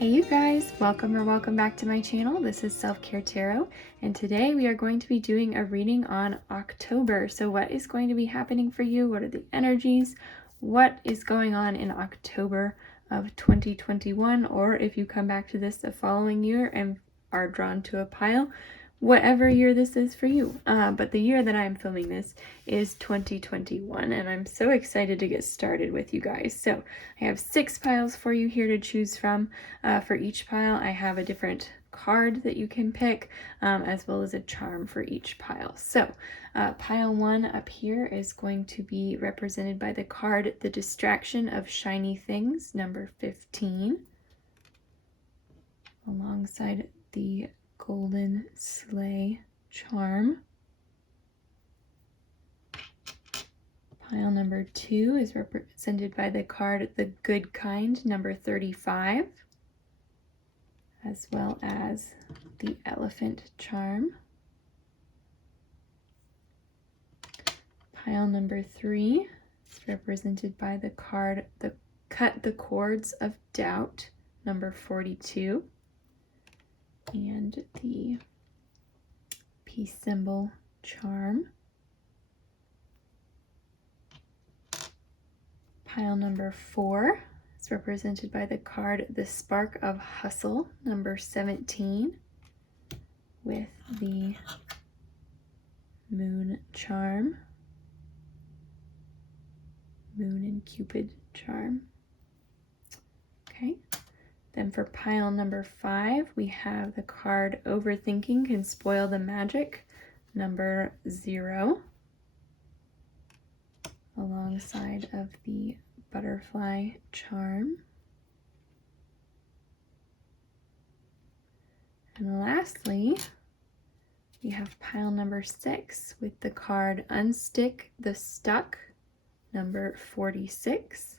Hey you guys, welcome back to my channel. This is Self-Care Tarot, and today we are going to be doing a reading on October. So what is going to be happening for you? What are the energies? What is going on in October of 2021? Or if you come back to this the following year and are drawn to a pile, whatever year this is for you. But the year that I'm filming this is 2021, and I'm so excited to get started with you guys. So I have 6 piles for you here to choose from. For each pile, I have a different card that you can pick, as well as a charm for each pile. So pile 1 up here is going to be represented by the card The Distraction of Shiny Things, number 15, alongside the Golden Sleigh charm. Pile number 2 is represented by the card The Good Kind, number 35, as well as the Elephant charm. Pile number 3 is represented by the card The Cut the Cords of Doubt, number 42, and the peace symbol charm. Pile number 4 is represented by the card The Spark of Hustle, number 17, with the moon charm, moon and Cupid charm. Okay. Then for pile number 5, we have the card Overthinking Can Spoil the Magic, number 0, alongside of the butterfly charm. And lastly, we have pile number 6 with the card Unstick the Stuck, number 46,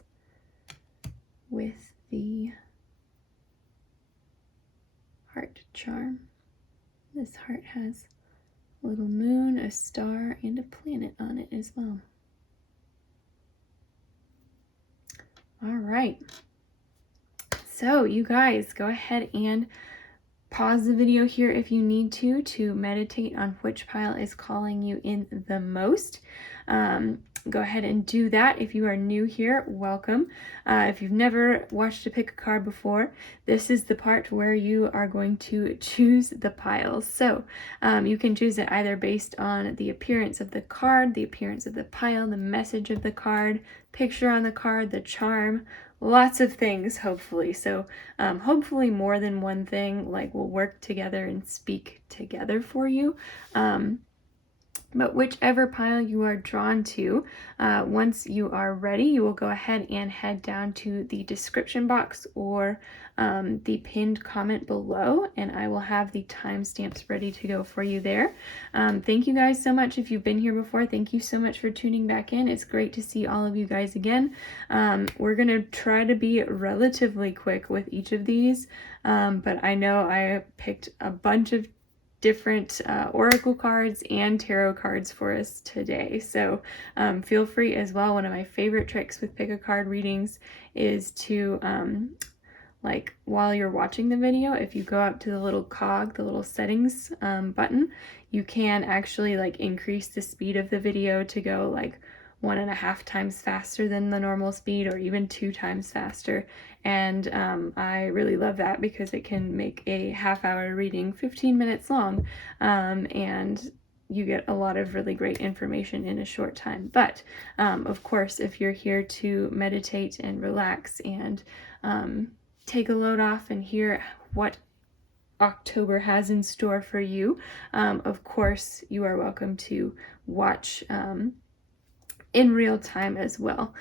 with the heart charm. This heart has a little moon, a star, and a planet on it as well. All right. So you guys, go ahead and pause the video here if you need to meditate on which pile is calling you in the most. Go ahead and do that. If you are new here, welcome. If you've never watched a pick a card before, this is the part where you are going to choose the piles. So you can choose it either based on the appearance of the card, the appearance of the pile, the message of the card, picture on the card, the charm, lots of things, hopefully. So hopefully more than one thing will work together and speak together for you. But whichever pile you are drawn to, once you are ready, you will go ahead and head down to the description box or the pinned comment below, and I will have the timestamps ready to go for you there. Thank you guys so much. If you've been here before, thank you so much for tuning back in. It's great to see all of you guys again. We're going to try to be relatively quick with each of these, but I know I picked a bunch of different oracle cards and tarot cards for us today, so feel free as well. One of my favorite tricks with pick a card readings is to while you're watching the video, if you go up to the little cog, the little settings button, you can actually increase the speed of the video to go 1.5 times faster than the normal speed, or even 2 times faster. And I really love that because it can make a half-hour reading 15 minutes long, and you get a lot of really great information in a short time. But of course, if you're here to meditate and relax and take a load off and hear what October has in store for you, of course you are welcome to watch in real time as well.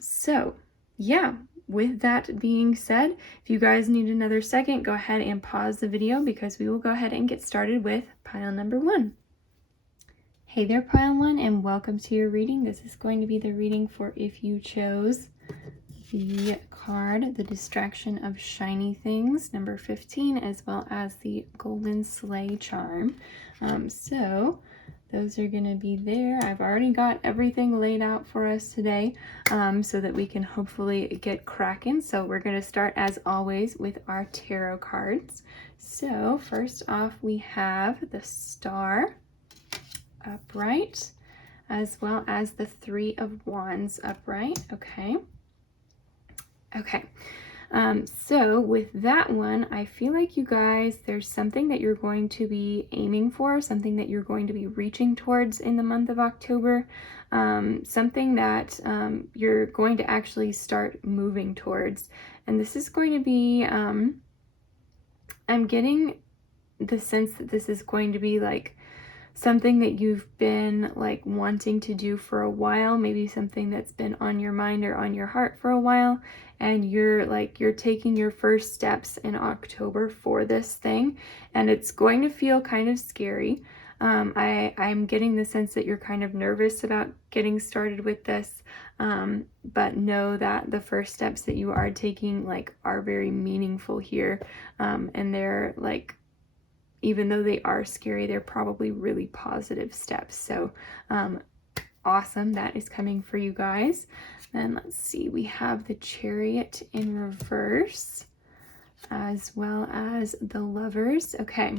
So yeah, with that being said, if you guys need another second, go ahead and pause the video because we will go ahead and get started with pile number 1. Hey there, pile 1, and welcome to your reading. This is going to be the reading for if you chose the card The Distraction of Shiny Things, number 15, as well as the Golden Sleigh charm. So those are going to be there. I've already got everything laid out for us today so that we can hopefully get cracking. So we're going to start, as always, with our tarot cards. So first off, we have the Star upright, as well as the Three of Wands upright. Okay. So with that one, I feel like you guys, there's something that you're going to be aiming for, something that you're going to be reaching towards in the month of October, something that you're going to actually start moving towards. And this is going to be, I'm getting the sense that this is going to be like something that you've been like wanting to do for a while, maybe something that's been on your mind or on your heart for a while, and you're taking your first steps in October for this thing, and it's going to feel kind of scary. I'm getting the sense that you're kind of nervous about getting started with this, but know that the first steps that you are taking like are very meaningful here, and they're like, even though they are scary, they're probably really positive steps. So awesome, that is coming for you guys. Then let's see, we have the Chariot in reverse, as well as the Lovers. Okay,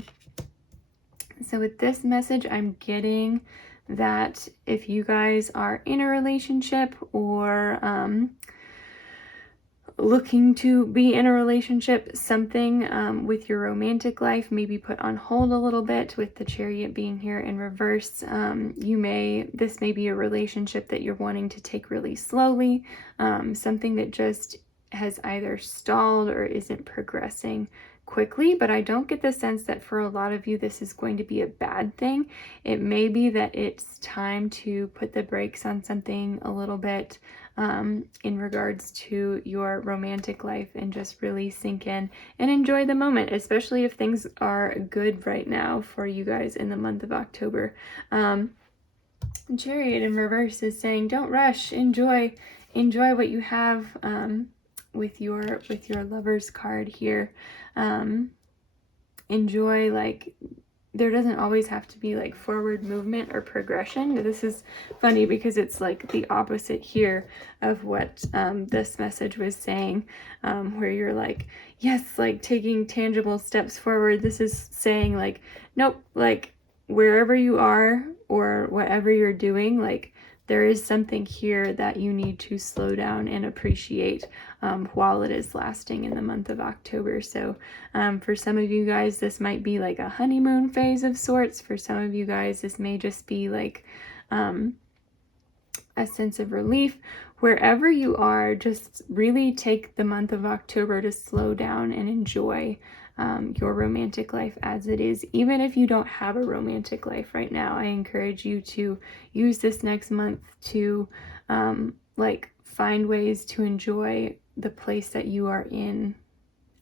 so with this message, I'm getting that if you guys are in a relationship or looking to be in a relationship, something with your romantic life may be put on hold a little bit with the Chariot being here in reverse. This may be a relationship that you're wanting to take really slowly, something that just has either stalled or isn't progressing quickly, but I don't get the sense that for a lot of you this is going to be a bad thing. It may be that it's time to put the brakes on something a little bit in regards to your romantic life and just really sink in and enjoy the moment, especially if things are good right now for you guys in the month of October. Chariot in reverse is saying don't rush, enjoy what you have with your Lovers card here. Enjoy, like, there doesn't always have to be like forward movement or progression. This is funny because it's like the opposite here of what this message was saying, where you're like, yes, like taking tangible steps forward. This is saying like, nope, like wherever you are or whatever you're doing, like there is something here that you need to slow down and appreciate while it is lasting in the month of October. So for some of you guys, this might be like a honeymoon phase of sorts. For some of you guys, this may just be like a sense of relief. Wherever you are, just really take the month of October to slow down and enjoy your romantic life as it is. Even if you don't have a romantic life right now, I encourage you to use this next month to like find ways to enjoy the place that you are in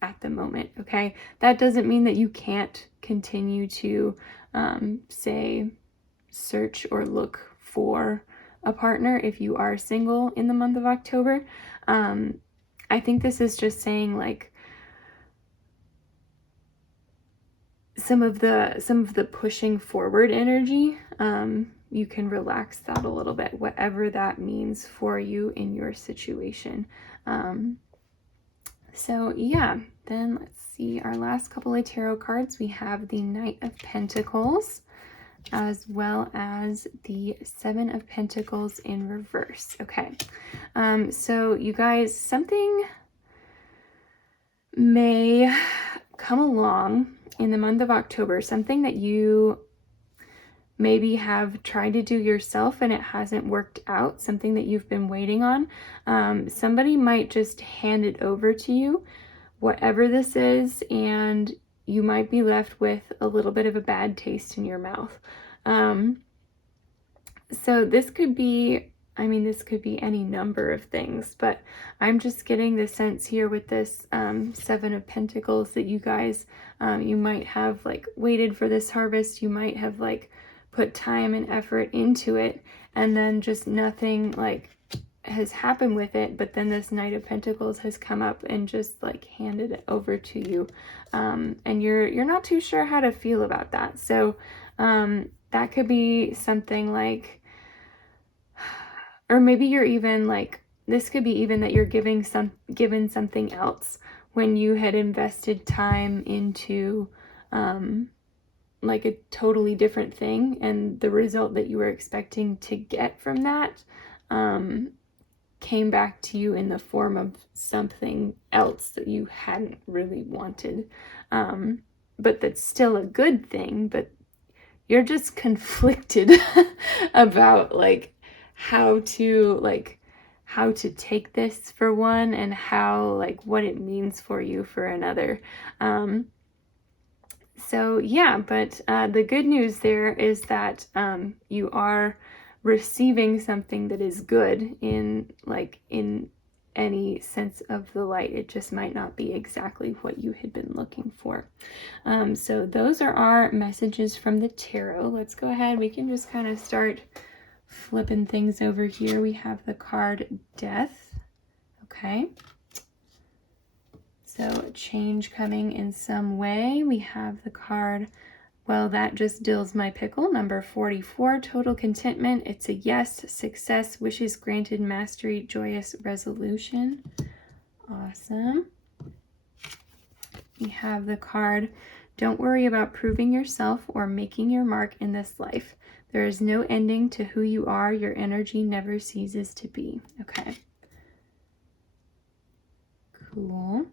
at the moment. Okay, that doesn't mean that you can't continue to say search or look for a partner if you are single in the month of October. I think this is just saying like some of the pushing forward energy, you can relax that a little bit, whatever that means for you in your situation. So yeah, then let's see our last couple of tarot cards. We have the Knight of Pentacles, as well as the Seven of Pentacles in reverse. Okay, so you guys, something may come along in the month of October, something that you maybe have tried to do yourself and it hasn't worked out, something that you've been waiting on. Somebody might just hand it over to you, whatever this is, and you might be left with a little bit of a bad taste in your mouth. So this could be, this could be any number of things, but I'm just getting the sense here with this Seven of Pentacles that you guys, you might have like waited for this harvest. You might have like put time and effort into it, and then just nothing like has happened with it. But then this Knight of Pentacles has come up and just like handed it over to you, and you're not too sure how to feel about that. So that could be something like, or maybe you're even like, this could be even that you're given something else when you had invested time into like a totally different thing, and the result that you were expecting to get from that came back to you in the form of something else that you hadn't really wanted, but that's still a good thing, but you're just conflicted about like how to take this for one, and how, like, what it means for you for another. So yeah, but the good news there is that you are receiving something that is good in any sense of the light. It just might not be exactly what you had been looking for. So those are our messages from the tarot. Let's go ahead. We can just kind of start flipping things over here. We have the card Death. Okay. So change coming in some way. We have the card, well, that just dills my pickle, number 44, total contentment. It's a yes, success, wishes granted, mastery, joyous resolution. Awesome. We have the card, don't worry about proving yourself or making your mark in this life. There is no ending to who you are. Your energy never ceases to be. Okay. Cool.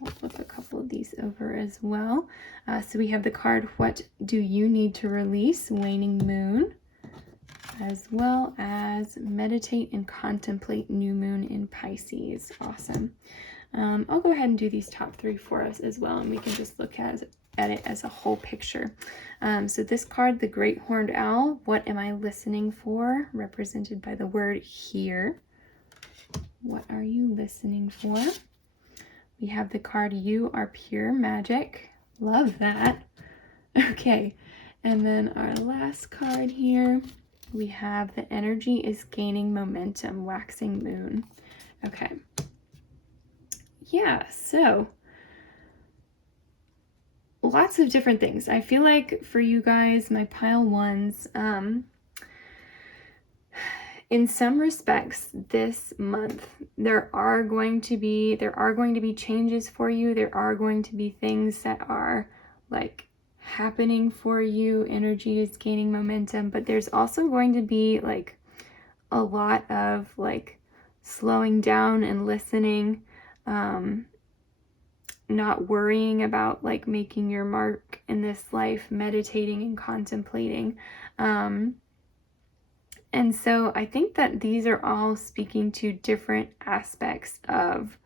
We'll flip a couple of these over as well. So we have the card, what do you need to release? Waning moon. As well as meditate and contemplate, new moon in Pisces. Awesome. I'll go ahead and do these top three for us as well, and we can just look at it as a whole picture. So this card, the Great Horned Owl, what am I listening for? Represented by the word hear. What are you listening for? We have the card, you are pure magic. Love that. Okay, and then our last card here, we have the energy is gaining momentum, waxing moon. Okay. Yeah, so lots of different things. I feel like for you guys, my pile ones, in some respects this month there are going to be changes for you. There are going to be things that are like happening for you. Energy is gaining momentum, but there's also going to be like a lot of like slowing down and listening, not worrying about like making your mark in this life, meditating and contemplating. And so I think that these are all speaking to different aspects of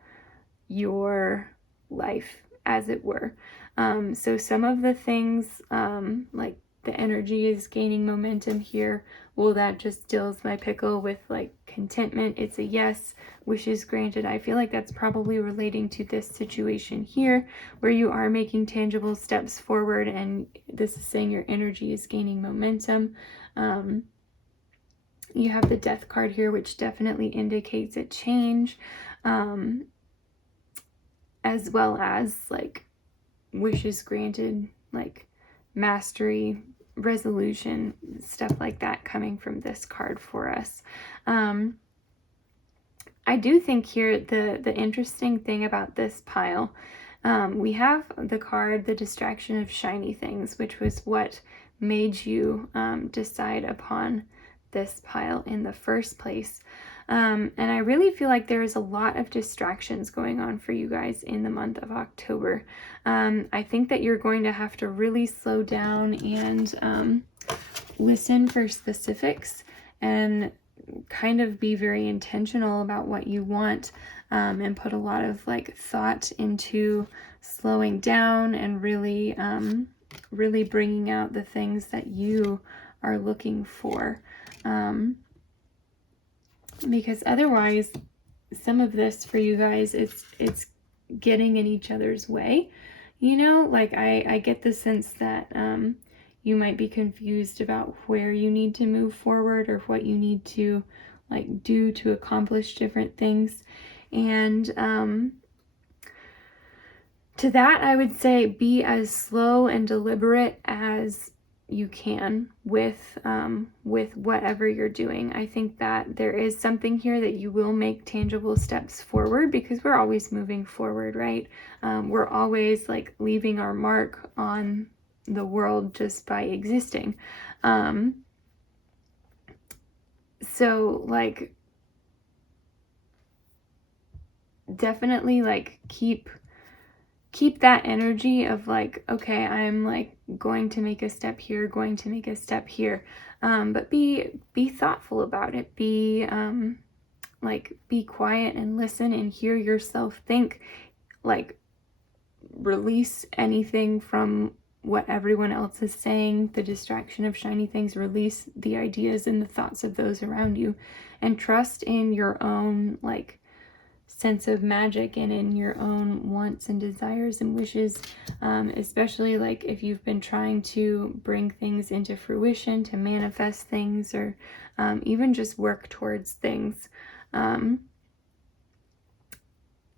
your life, as it were. So some of the things, like the energy is gaining momentum here, well, that just dills my pickle with like contentment. It's a yes, wishes granted. I feel like that's probably relating to this situation here, where you are making tangible steps forward, and this is saying your energy is gaining momentum. You have the Death card here, which definitely indicates a change, as well as like wishes granted, like mastery, resolution, stuff like that coming from this card for us. I do think here the interesting thing about this pile, we have the card, the distraction of shiny things, which was what made you decide upon this pile in the first place. And I really feel like there is a lot of distractions going on for you guys in the month of October. I think that you're going to have to really slow down and listen for specifics, and kind of be very intentional about what you want, and put a lot of like thought into slowing down and really bringing out the things that you are looking for. Because otherwise some of this for you guys, it's getting in each other's way, you know. Like I get the sense that you might be confused about where you need to move forward, or what you need to like do to accomplish different things. And to that I would say, be as slow and deliberate as you can with whatever you're doing. I think that there is something here that you will make tangible steps forward, because we're always moving forward, right? We're always like leaving our mark on the world just by existing. So like definitely like keep that energy of like, okay, I'm like going to make a step here, going to make a step here. But be thoughtful about it. Be quiet and listen and hear yourself think. Like, release anything from what everyone else is saying, the distraction of shiny things. Release the ideas and the thoughts of those around you, and trust in your own like sense of magic and in your own wants and desires and wishes, especially like if you've been trying to bring things into fruition, to manifest things, or even just work towards things.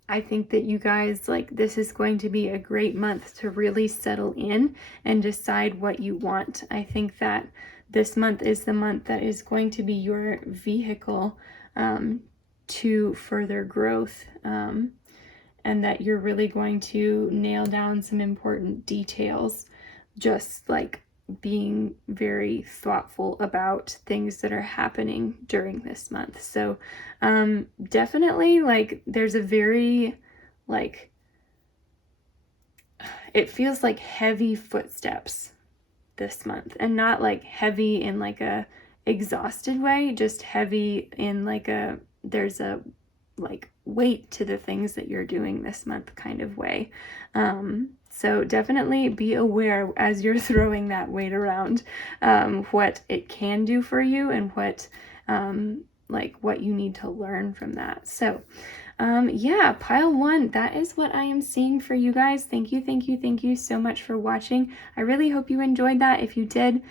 I think that you guys, like, this is going to be a great month to really settle in and decide what you want. I think that this month is the month that is going to be your vehicle to further growth, and that you're really going to nail down some important details, just like being very thoughtful about things that are happening during this month. So definitely like there's a very like, it feels like heavy footsteps this month, and not like heavy in like a exhausted way, just heavy in like a, there's a like weight to the things that you're doing this month kind of way. So definitely be aware as you're throwing that weight around, what it can do for you, and what like what you need to learn from that. So yeah, pile 1, that is what I am seeing for you guys. Thank you so much for watching. I really hope you enjoyed that. If you did,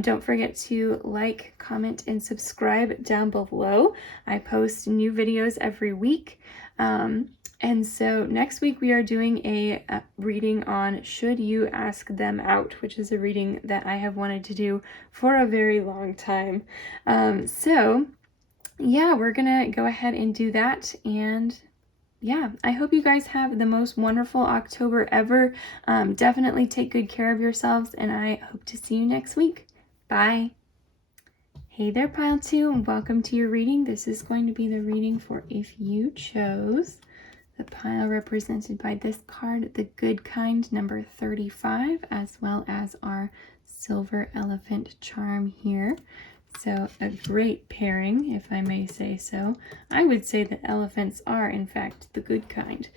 don't forget to like, comment, and subscribe down below. I post new videos every week. And so next week we are doing a reading on Should You Ask Them Out, which is a reading that I have wanted to do for a very long time. So yeah, we're gonna go ahead and do that. And yeah, I hope you guys have the most wonderful October ever. Definitely take good care of yourselves, and I hope to see you next week. Bye. Hey there, Pile 2, and welcome to your reading. This is going to be the reading for If You Chose. The pile represented by this card, the good kind, number 35, as well as our silver elephant charm here. So a great pairing, if I may say so. I would say that elephants are, in fact, the good kind.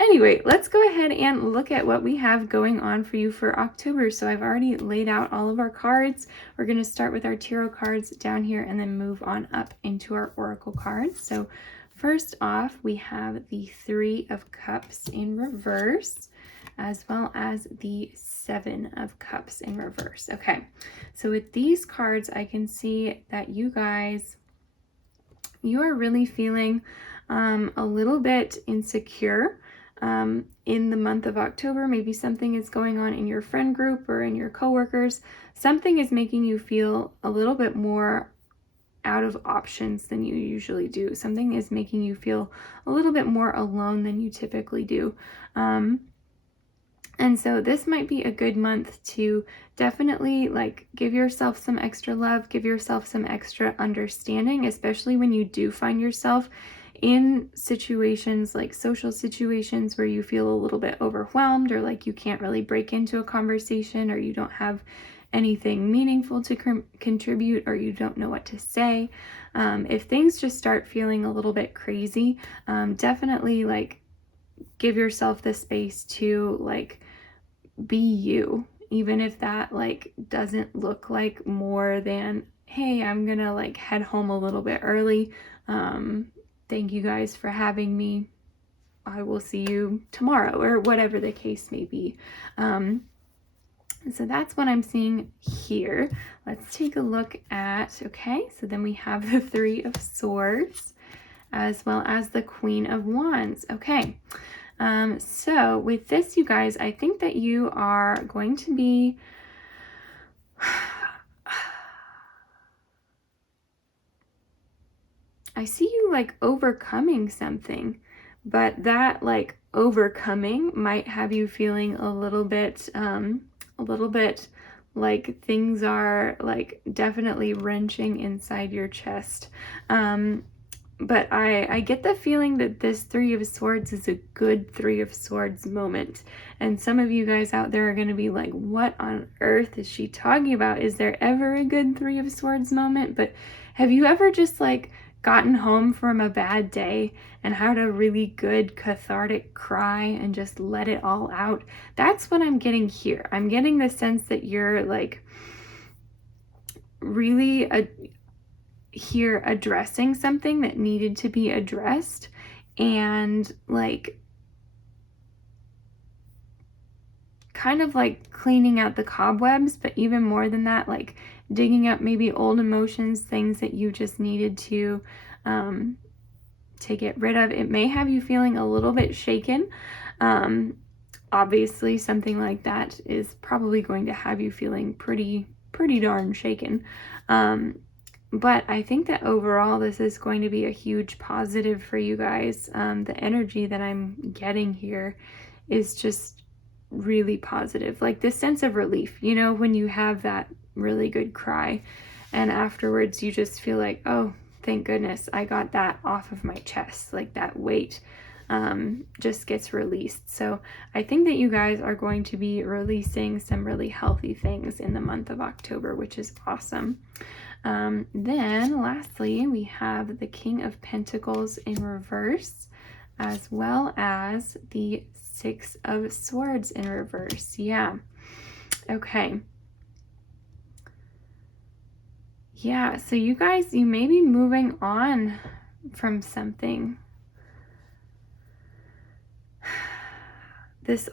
Anyway, let's go ahead and look at what we have going on for you for October. So I've already laid out all of our cards. We're going to start with our tarot cards down here and then move on up into our oracle cards. So first off, we have the 3 of Cups in reverse, as well as the 7 of Cups in reverse. Okay, so with these cards, I can see that you guys, you are really feeling a little bit insecure in the month of October. Maybe something is going on in your friend group or in your coworkers. Something is making you feel a little bit more out of options than you usually do. Something is making you feel a little bit more alone than you typically do. And so this might be a good month to definitely like give yourself some extra love, give yourself some extra understanding, especially when you do find yourself in situations like social situations where you feel a little bit overwhelmed, or like you can't really break into a conversation, or you don't have anything meaningful to contribute, or you don't know what to say. If things just start feeling a little bit crazy, definitely like give yourself the space to like be you, even if that like doesn't look like more than, hey, I'm gonna like head home a little bit early. Thank you guys for having me. I will see you tomorrow, or whatever the case may be. So that's what I'm seeing here. Let's take a look at, okay, so then we have the 3 of Swords, as well as the Queen of Wands. Okay, So with this, you guys, I think that you are going to be I see you like overcoming something, but that like overcoming might have you feeling a little bit like things are like definitely wrenching inside your chest. But I get the feeling that this Three of Swords is a good Three of Swords moment. And some of you guys out there are going to be like, what on earth is she talking about? Is there ever a good Three of Swords moment? But have you ever just like gotten home from a bad day and had a really good cathartic cry and just let it all out? That's what I'm getting here. I'm getting the sense that you're like really here addressing something that needed to be addressed, and like kind of like cleaning out the cobwebs, but even more than that, like digging up maybe old emotions, things that you just needed to get rid of. It may have you feeling a little bit shaken. Obviously something like that is probably going to have you feeling pretty darn shaken. But I think that overall this is going to be a huge positive for you guys. The energy that I'm getting here is just really positive. Like this sense of relief, you know, when you have that really good cry and afterwards you just feel like, oh, thank goodness I got that off of my chest. Like that weight just gets released. So I think that you guys are going to be releasing some really healthy things in the month of October, which is awesome. Then lastly, we have the King of Pentacles in reverse, as well as the Six of Swords in reverse. Yeah. Okay. Yeah, so you guys, you may be moving on from something. This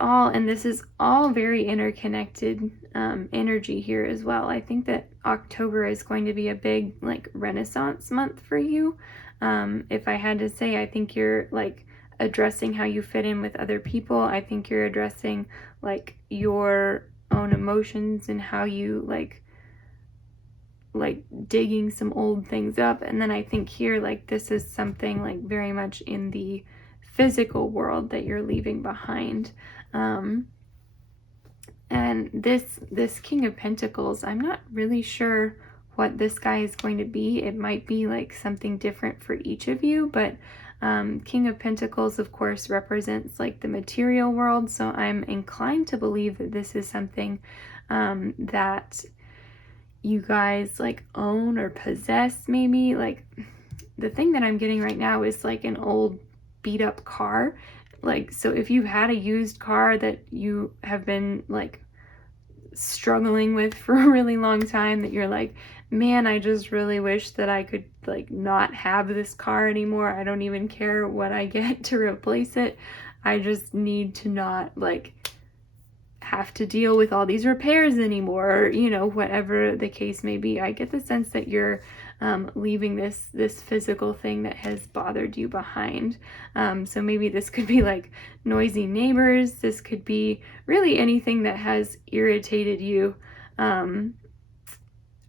is all very interconnected energy here as well. I think that October is going to be a big like renaissance month for you. If I had to say, I think you're like addressing how you fit in with other people. I think you're addressing like your own emotions and how you like digging some old things up. And then I think here like this is something like very much in the physical world that you're leaving behind. And this King of Pentacles, I'm not really sure what this guy is going to be. It might be like something different for each of you, but King of Pentacles, of course, represents like the material world. So I'm inclined to believe that this is something that you guys like own or possess, maybe. Like the thing that I'm getting right now is like an old beat up car. Like, so if you've had a used car that you have been like struggling with for a really long time, that you're like, man, I just really wish that I could like not have this car anymore. I don't even care what I get to replace it. I just need to not like have to deal with all these repairs anymore, or, you know, whatever the case may be. I get the sense that you're leaving this physical thing that has bothered you behind. So maybe this could be like noisy neighbors. This could be really anything that has irritated you on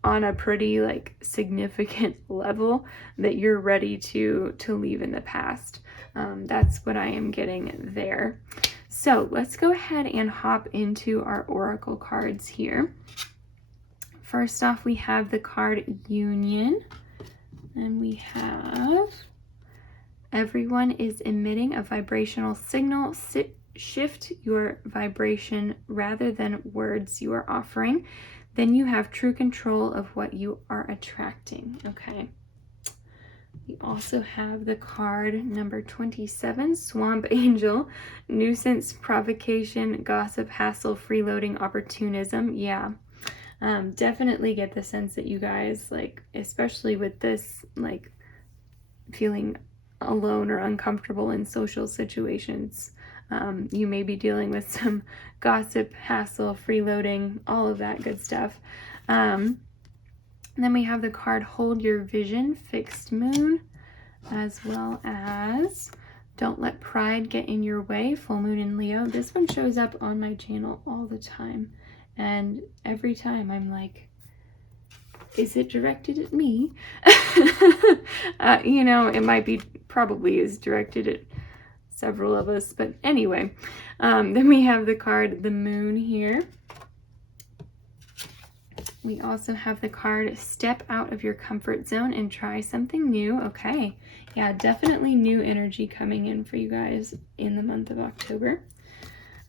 a pretty like significant level that you're ready to leave in the past. That's what I am getting there. So let's go ahead and hop into our oracle cards here. First off, we have the card Union, and we have everyone is emitting a vibrational signal. Shift your vibration rather than words you are offering. Then you have true control of what you are attracting. Okay. We also have the card number 27, Swamp Angel, nuisance, provocation, gossip, hassle, freeloading, opportunism. Yeah. Definitely get the sense that you guys, like, especially with this, like, feeling alone or uncomfortable in social situations, you may be dealing with some gossip, hassle, freeloading, all of that good stuff. Then we have the card Hold Your Vision, Fixed Moon, as well as Don't let pride get in your way. Full moon in Leo. This one shows up on my channel all the time. And every time I'm like, is it directed at me? You know, it might be, probably is directed at several of us. But anyway, then we have the card, the moon here. We also have the card, step out of your comfort zone and try something new. Okay, yeah, definitely new energy coming in for you guys in the month of October.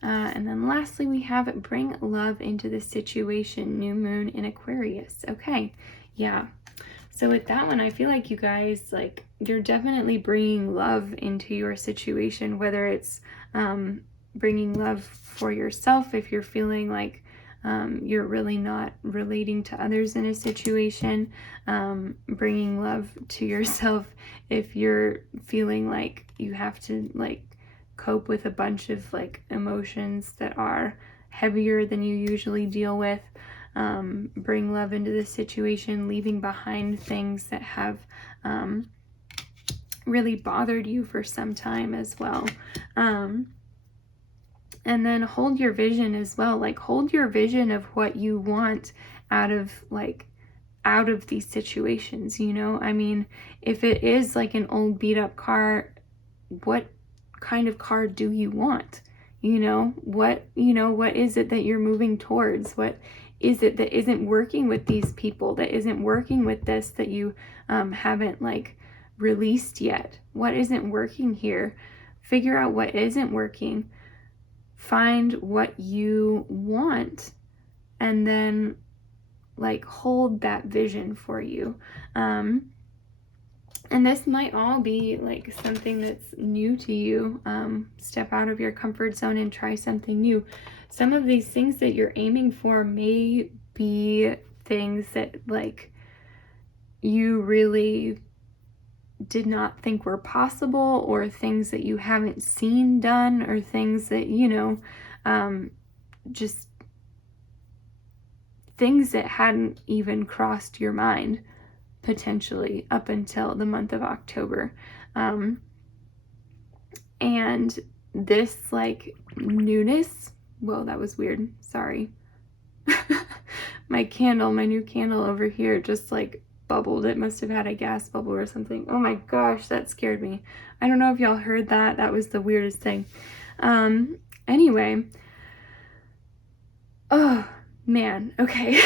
And then lastly, we have bring love into the situation, new moon in Aquarius. Okay, yeah. So with that one, I feel like you guys, like, you're definitely bringing love into your situation, whether it's bringing love for yourself if you're feeling like you're really not relating to others in a situation, bringing love to yourself if you're feeling like you have to like cope with a bunch of like emotions that are heavier than you usually deal with. Bring love into the situation, leaving behind things that have really bothered you for some time as well. And then hold your vision as well. Like, hold your vision of what you want out of these situations, you know? I mean, if it is like an old beat up car, what kind of car do you want? You know, what is it that you're moving towards? What is it that isn't working with these people, that isn't working with this, that you haven't like released yet? What isn't working here? Figure out what isn't working. Find what you want and then like hold that vision for you. And this might all be like something that's new to you. Step out of your comfort zone and try something new. Some of these things that you're aiming for may be things that like you really did not think were possible, or things that you haven't seen done, or things that, you know, just things that hadn't even crossed your mind potentially up until the month of October. And this like newness, whoa, that was weird, sorry. My new candle over here just like bubbled. It must have had a gas bubble or something. Oh my gosh, that scared me. I don't know if y'all heard that. That was the weirdest thing. Anyway. Oh man, okay.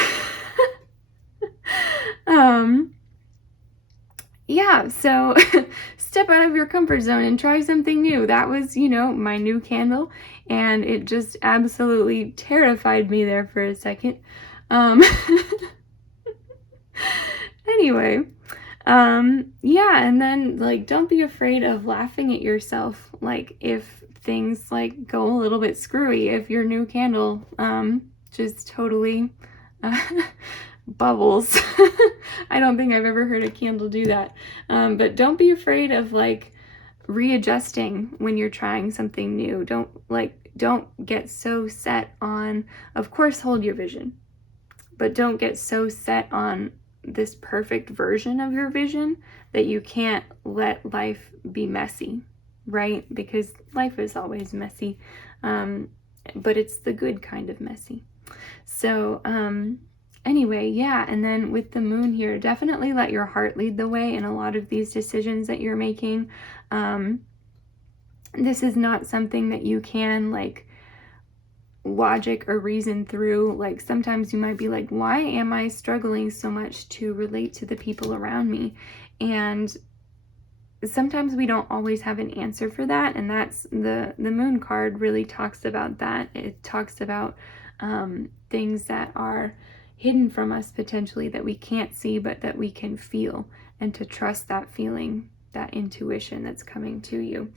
Yeah, so step out of your comfort zone and try something new. That was, you know, my new candle, and it just absolutely terrified me there for a second. Anyway, yeah, and then like don't be afraid of laughing at yourself, like if things like go a little bit screwy, if your new candle just totally bubbles. I don't think I've ever heard a candle do that. But don't be afraid of like readjusting when you're trying something new. Don't get so set on, of course, hold your vision, but don't get so set on this perfect version of your vision that you can't let life be messy, right? Because life is always messy, but it's the good kind of messy. So anyway, yeah, and then with the moon here, definitely let your heart lead the way in a lot of these decisions that you're making. This is not something that you can like logic or reason through. Like sometimes you might be like, why am I struggling so much to relate to the people around me? And sometimes we don't always have an answer for that, and that's the moon card really talks about that. It talks about things that are hidden from us potentially, that we can't see but that we can feel, and to trust that feeling, that intuition that's coming to you.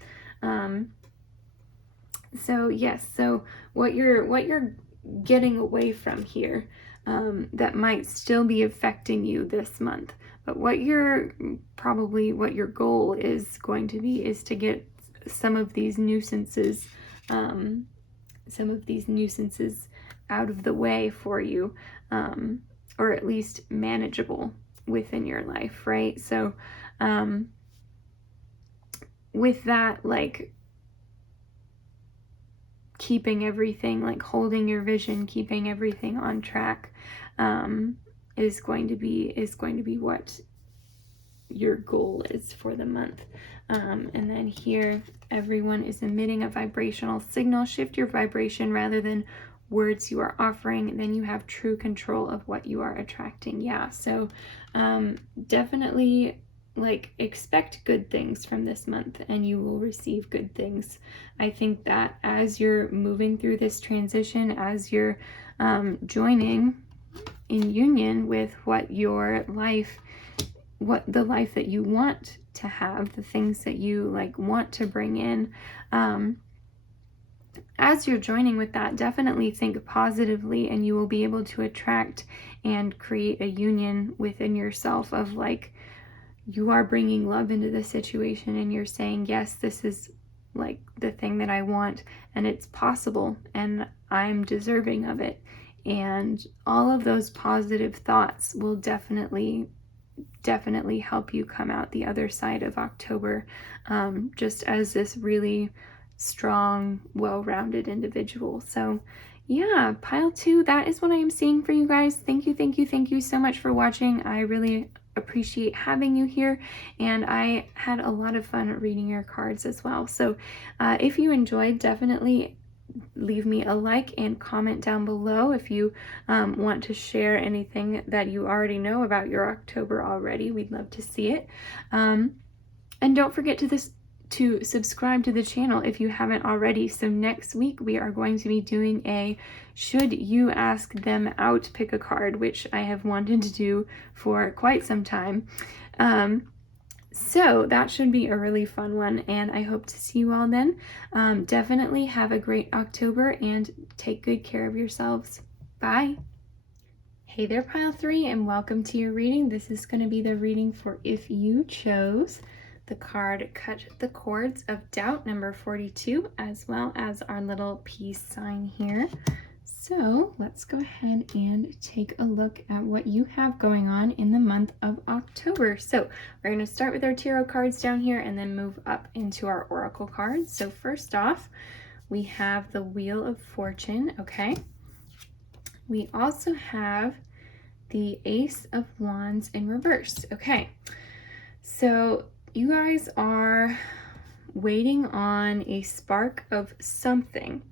So yes, so what you're getting away from here, that might still be affecting you this month, but what your goal is going to be is to get some of these nuisances out of the way for you, or at least manageable within your life, right? So with that, like, keeping everything, like holding your vision, keeping everything on track, is going to be what your goal is for the month. And then here, everyone is emitting a vibrational signal. Shift your vibration rather than words you are offering, then you have true control of what you are attracting. Yeah, so definitely, like, expect good things from this month and you will receive good things. I think that as you're moving through this transition, as you're joining in union with what the life that you want to have, the things that you like want to bring in, as you're joining with that, definitely think positively, and you will be able to attract and create a union within yourself of, like, you are bringing love into the situation and you're saying, yes, this is like the thing that I want, and it's possible, and I'm deserving of it. And all of those positive thoughts will definitely help you come out the other side of October, just as this really strong, well-rounded individual. So yeah, pile 2, that is what I am seeing for you guys. Thank you so much for watching. I really appreciate having you here, and I had a lot of fun reading your cards as well. So if you enjoyed, definitely leave me a like and comment down below if you want to share anything that you already know about your October already. We'd love to see it. And don't forget to subscribe to the channel if you haven't already. So next week we are going to be doing a Should You Ask Them Out pick a card, which I have wanted to do for quite some time. So that should be a really fun one, and I hope to see you all then. Definitely have a great October and take good care of yourselves. Bye. Hey there, pile 3, and welcome to your reading. This is going to be the reading for if you chose the card Cut the Cords of Doubt, number 42, as well as our little peace sign here. So let's go ahead and take a look at what you have going on in the month of October. So we're going to start with our tarot cards down here and then move up into our oracle cards. So first off, we have the Wheel of Fortune, okay? We also have the Ace of Wands in reverse, okay? So you guys are waiting on a spark of something.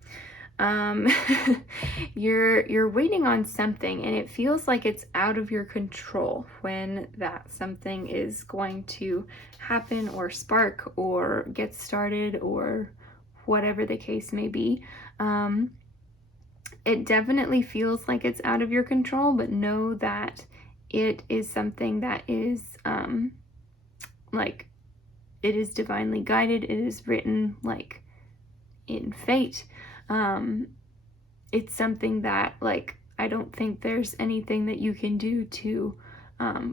You're waiting on something, and it feels like it's out of your control when that something is going to happen or spark or get started or whatever the case may be. It definitely feels like it's out of your control, but know that it is something that is like, it is divinely guided. It is written like in fate. It's something that, like, I don't think there's anything that you can do to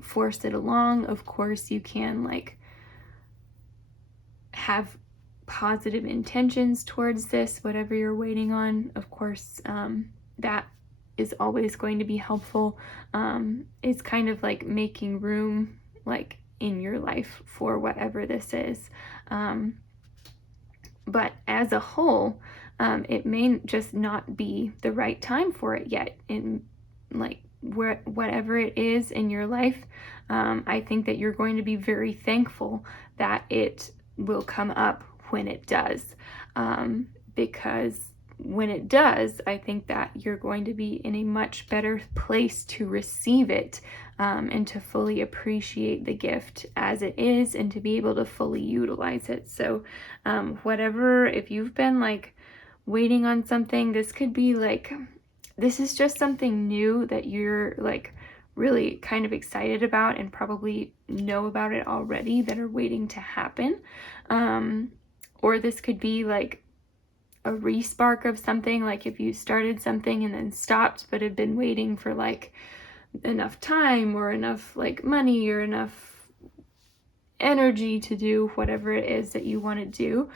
force it along. Of course, you can, like, have positive intentions towards this, whatever you're waiting on. Of course, that is always going to be helpful. It's kind of like making room, like, in your life for whatever this is. But as a whole, it may just not be the right time for it yet. In, like, whatever it is in your life, I think that you're going to be very thankful that it will come up when it does, because when it does, I think that you're going to be in a much better place to receive it, and to fully appreciate the gift as it is, and to be able to fully utilize it. So whatever, if you've been, like, waiting on something, this could be like, this is just something new that you're, like, really kind of excited about and probably know about it already, that are waiting to happen. Or this could be like a respark of something, like if you started something and then stopped but had been waiting for, like, enough time or enough, like, money or enough energy to do whatever it is that you want to do.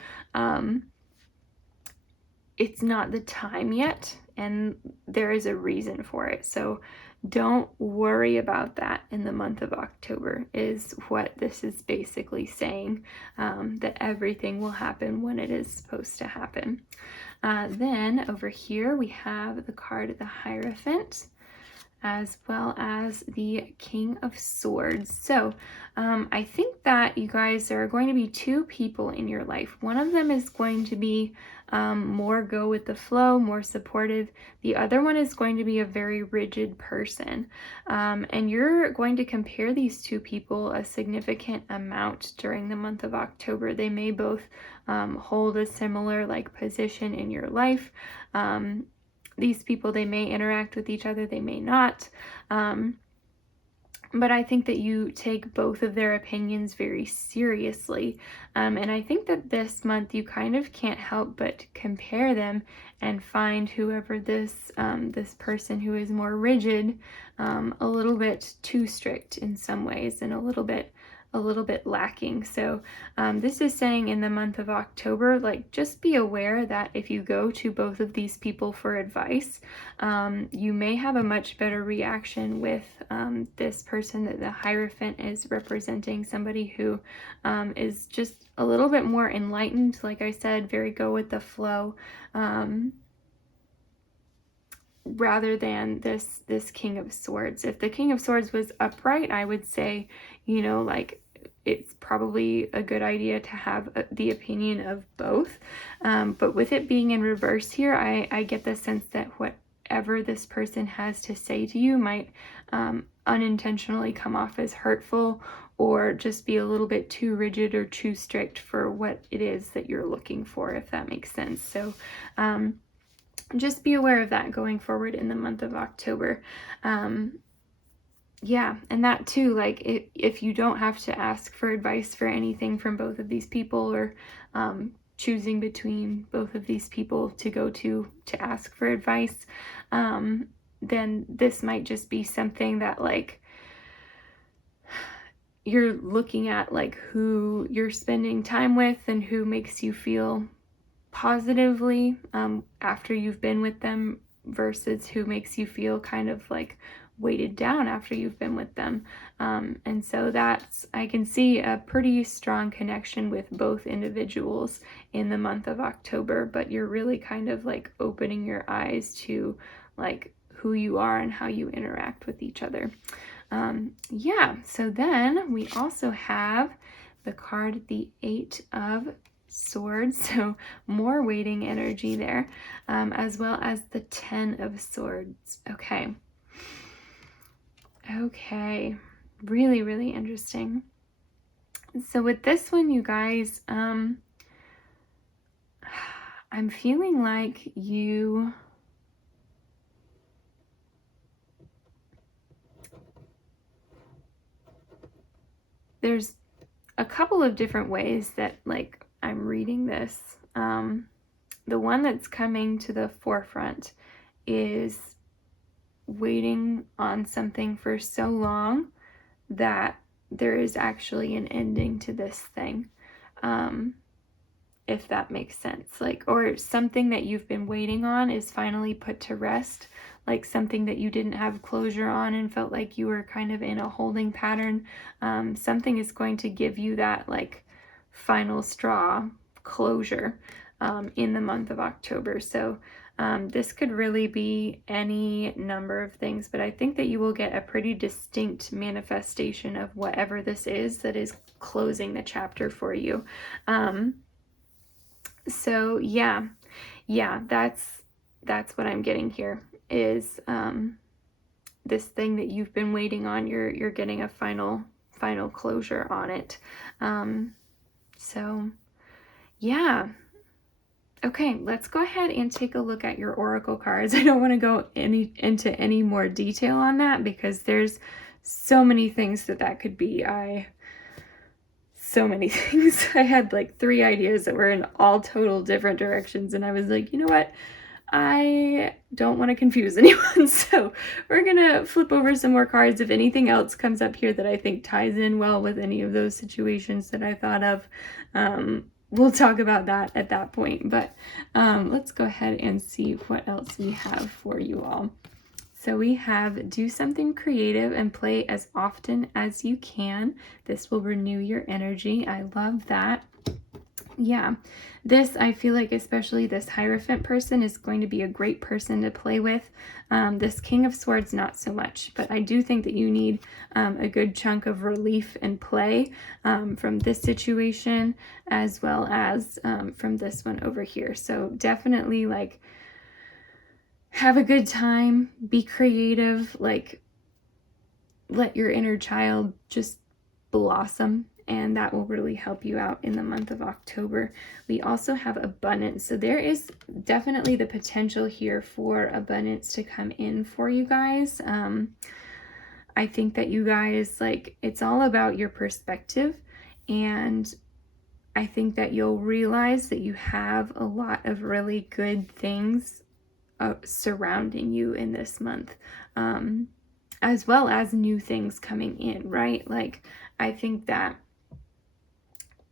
It's not the time yet, and there is a reason for it. So Don't worry about that in the month of October, is what this is basically saying, that everything will happen when it is supposed to happen. Then over here we have the card, the Hierophant, as well as the King of Swords. So I think that you guys, there are going to be two people in your life. One of them is going to be more go with the flow, more supportive. The other one is going to be a very rigid person. And you're going to compare these two people a significant amount during the month of October. They may both hold a similar like position in your life. These people, they may interact with each other, they may not. But I think that you take both of their opinions very seriously. And I think that this month you kind of can't help but compare them and find whoever this person who is more rigid, a little bit too strict in some ways, and a little bit lacking. So this is saying in the month of October, like, just be aware that if you go to both of these people for advice, you may have a much better reaction with this person that the Hierophant is representing, somebody who is just a little bit more enlightened, like I said, very go with the flow, rather than this King of Swords. If the King of Swords was upright, I would say, you know, like, it's probably a good idea to have the opinion of both. But with it being in reverse here, I get the sense that whatever this person has to say to you might unintentionally come off as hurtful, or just be a little bit too rigid or too strict for what it is that you're looking for, if that makes sense. So just be aware of that going forward in the month of October. Yeah, and that too, like, if you don't have to ask for advice for anything from both of these people, or choosing between both of these people to go to ask for advice, then this might just be something that, like, you're looking at, like, who you're spending time with and who makes you feel positively after you've been with them, versus who makes you feel kind of like weighted down after you've been with them. And so that's, I can see a pretty strong connection with both individuals in the month of October, but you're really kind of like opening your eyes to like who you are and how you interact with each other. Yeah, so then we also have the card, the Eight of Swords, so more waiting energy there, as well as the Ten of Swords. Okay, really, really interesting. So with this one, you guys, I'm feeling like there's a couple of different ways that, like, I'm reading this. The one that's coming to the forefront is waiting on something for so long that there is actually an ending to this thing, if that makes sense. Like, or something that you've been waiting on is finally put to rest, like something that you didn't have closure on and felt like you were kind of in a holding pattern. Something is going to give you that like final straw closure in the month of October. So this could really be any number of things, but I think that you will get a pretty distinct manifestation of whatever this is that is closing the chapter for you. So yeah, that's what I'm getting here, is this thing that you've been waiting on, you're getting a final closure on it. So yeah. Okay, let's go ahead and take a look at your oracle cards. I don't want to go into any more detail on that, because there's so many things that could be. So many things. I had like 3 ideas that were in all total different directions, and I was like, you know what? I don't want to confuse anyone, so we're gonna flip over some more cards. If anything else comes up here that I think ties in well with any of those situations that I thought of, we'll talk about that at that point. But let's go ahead and see what else we have for you all. So we have do something creative and play as often as you can. This will renew your energy. I love that. Yeah, this, I feel like, especially this Hierophant person is going to be a great person to play with. This King of Swords, not so much, but I do think that you need a good chunk of relief and play from this situation, as well as from this one over here. So definitely, like, have a good time, be creative, like, let your inner child just blossom, and that will really help you out in the month of October. We also have abundance. So there is definitely the potential here for abundance to come in for you guys. I think that you guys, like, it's all about your perspective, and I think that you'll realize that you have a lot of really good things surrounding you in this month. As well as new things coming in, right? Like, I think that,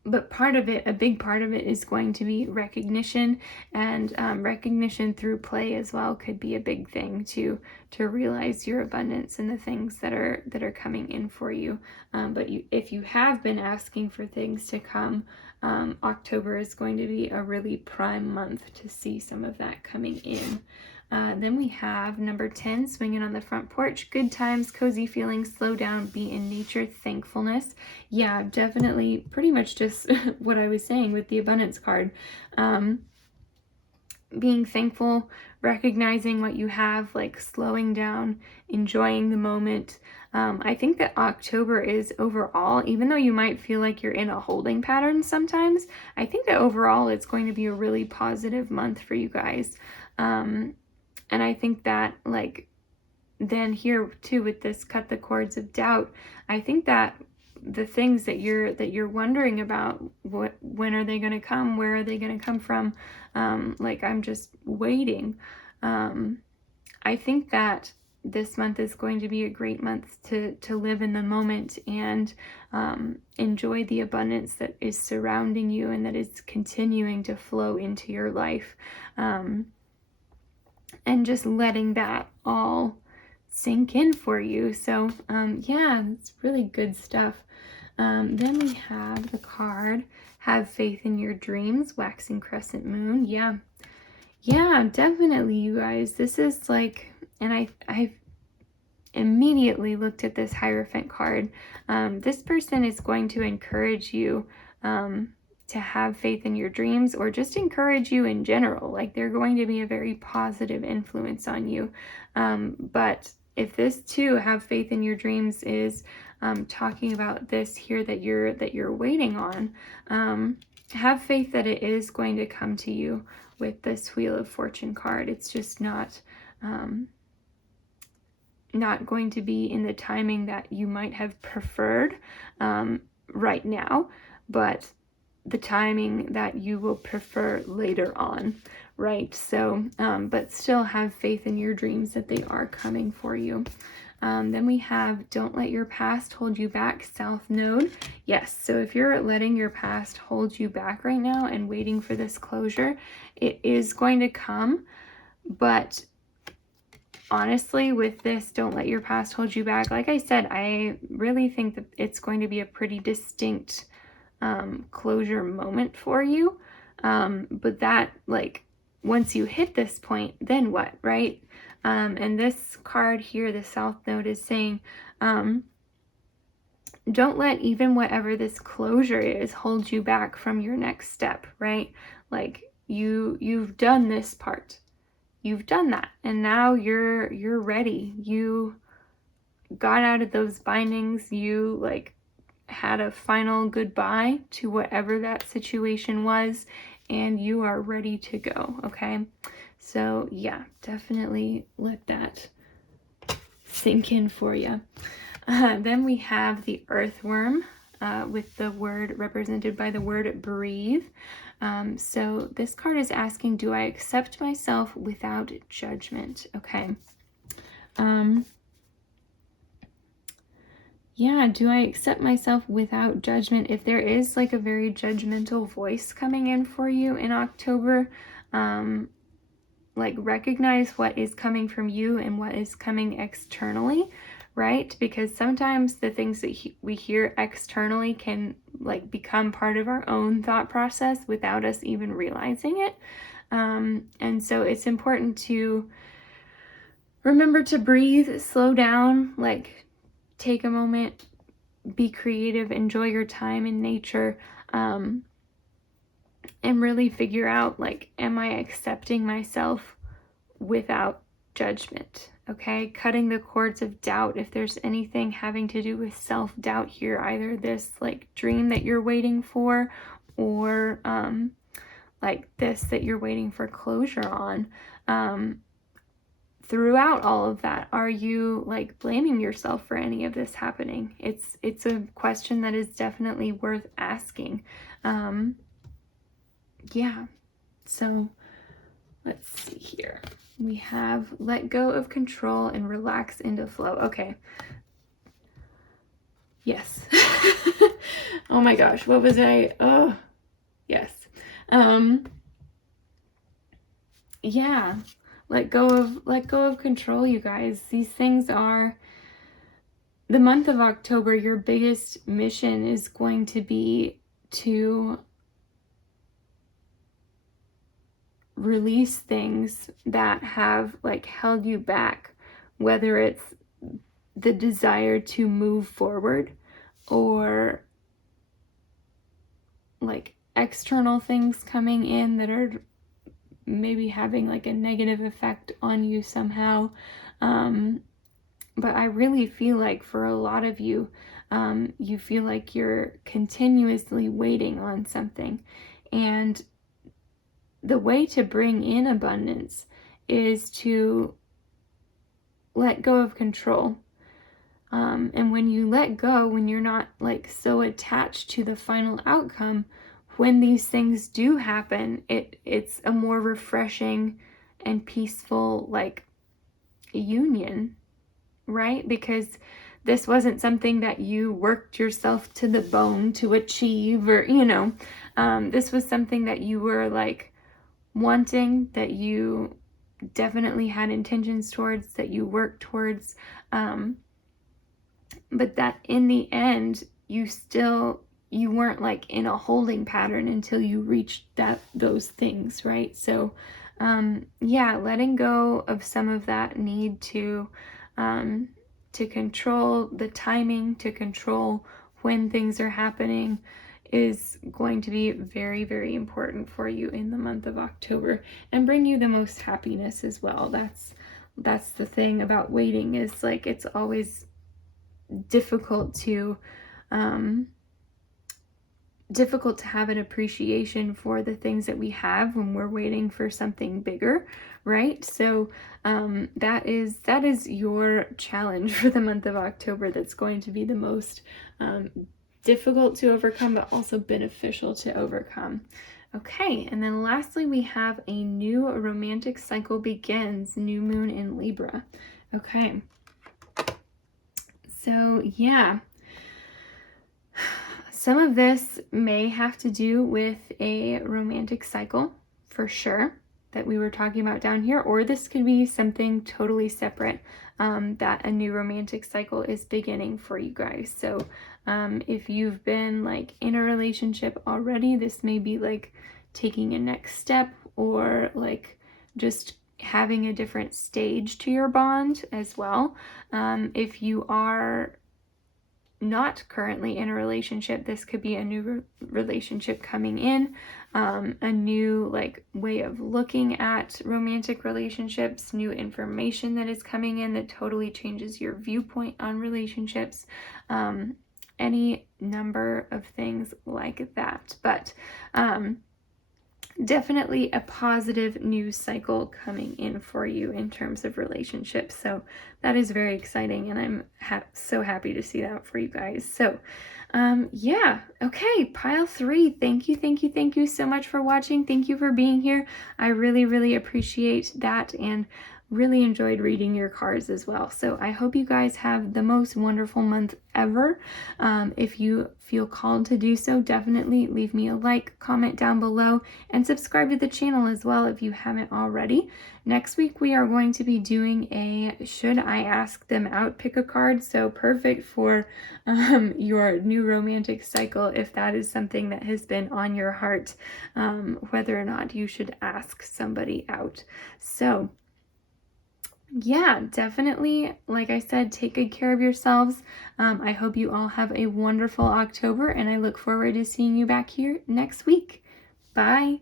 but part of it, a big part of it, is going to be recognition, and recognition through play as well could be a big thing to realize your abundance and the things that are coming in for you. But if you have been asking for things to come, October is going to be a really prime month to see some of that coming in. Then we have number 10, swinging on the front porch. Good times, cozy feelings, slow down, be in nature, thankfulness. Yeah, definitely pretty much just what I was saying with the abundance card. Being thankful, recognizing what you have, like slowing down, enjoying the moment. I think that October is overall, even though you might feel like you're in a holding pattern sometimes, I think that overall it's going to be a really positive month for you guys. And I think that, like, then here too with this cut the cords of doubt, I think that the things that you're wondering about, when are they going to come, where are they going to come from, like, I'm just waiting. I think that this month is going to be a great month to live in the moment and enjoy the abundance that is surrounding you and that is continuing to flow into your life. And just letting that all sink in for you. So yeah, it's really good stuff. Then we have the card, have faith in your dreams, waxing crescent moon. Yeah, definitely, you guys. This is like, and I immediately looked at this Hierophant card. This person is going to encourage you to have faith in your dreams, or just encourage you in general. Like, they're going to be a very positive influence on you. But if this too, have faith in your dreams, is talking about this here that you're waiting on, have faith that it is going to come to you with this Wheel of Fortune card. It's just not going to be in the timing that you might have preferred right now, but the timing that you will prefer later on, right? So, but still have faith in your dreams that they are coming for you. Then we have, don't let your past hold you back, South Node. Yes, so if you're letting your past hold you back right now and waiting for this closure, it is going to come. But honestly, with this, don't let your past hold you back, like I said, I really think that it's going to be a pretty distinct closure moment for you. But that, like, once you hit this point, then what, right? And this card here, the South Node, is saying, don't let even whatever this closure is hold you back from your next step, right? Like, you've done this part. You've done that, and now you're ready. You got out of those bindings. You, like, had a final goodbye to whatever that situation was, and you are ready to go, okay? So yeah, definitely let that sink in for you. Then we have the Earthworm with the word represented by the word breathe. So this card is asking, do I accept myself without judgment? Okay. Yeah, do I accept myself without judgment? If there is, like, a very judgmental voice coming in for you in October, like recognize what is coming from you and what is coming externally, right? Because sometimes the things that we hear externally can like become part of our own thought process without us even realizing it. And so it's important to remember to breathe, slow down, like take a moment, be creative, enjoy your time in nature, and really figure out, like, am I accepting myself without judgment? Okay, cutting the cords of doubt. If there's anything having to do with self-doubt here, either this like dream that you're waiting for, or like this that you're waiting for closure on, throughout all of that, are you like blaming yourself for any of this happening? It's a question that is definitely worth asking. Yeah, so let's see here. We have let go of control and relax into flow. Okay. Yes. Oh my gosh, what was I? Oh, yes. Yeah. Let go of control, you guys. These things are the month of October. Your biggest mission is going to be to release things that have like held you back, whether it's the desire to move forward or like external things coming in that are maybe having like a negative effect on you somehow. But I really feel like for a lot of you, you feel like you're continuously waiting on something. And the way to bring in abundance is to let go of control. And when you let go, when you're not like so attached to the final outcome, when these things do happen, it's a more refreshing and peaceful like union, right? Because this wasn't something that you worked yourself to the bone to achieve, or this was something that you were like wanting, that you definitely had intentions towards, that you worked towards, but that in the end you weren't like in a holding pattern until you reached those things, right? So yeah, letting go of some of that need to control the timing, to control when things are happening, is going to be very, very important for you in the month of October, and bring you the most happiness as well. That's the thing about waiting, is like it's always difficult to have an appreciation for the things that we have when we're waiting for something bigger, right? So that is your challenge for the month of October. That's going to be the most difficult to overcome, but also beneficial to overcome. Okay, and then lastly, we have a new romantic cycle begins, new moon in Libra. Okay, so yeah, some of this may have to do with a romantic cycle for sure that we were talking about down here, or this could be something totally separate, that a new romantic cycle is beginning for you guys. So if you've been like in a relationship already, this may be like taking a next step, or like just having a different stage to your bond as well. If you are not currently in a relationship, this could be a new relationship coming in, a new like way of looking at romantic relationships, new information that is coming in that totally changes your viewpoint on relationships, any number of things like that. But definitely a positive news cycle coming in for you in terms of relationships. So that is very exciting, and I'm so happy to see that for you guys. So yeah, okay, pile 3. Thank you so much for watching. Thank you for being here. I really, really appreciate that, and really enjoyed reading your cards as well. So I hope you guys have the most wonderful month ever. If you feel called to do so, definitely leave me a like, comment down below, and subscribe to the channel as well if you haven't already. Next week we are going to be doing a Should I Ask Them Out pick a card. So perfect for your new romantic cycle if that is something that has been on your heart, whether or not you should ask somebody out. So yeah, definitely, like I said, take good care of yourselves. I hope you all have a wonderful October, and I look forward to seeing you back here next week. Bye.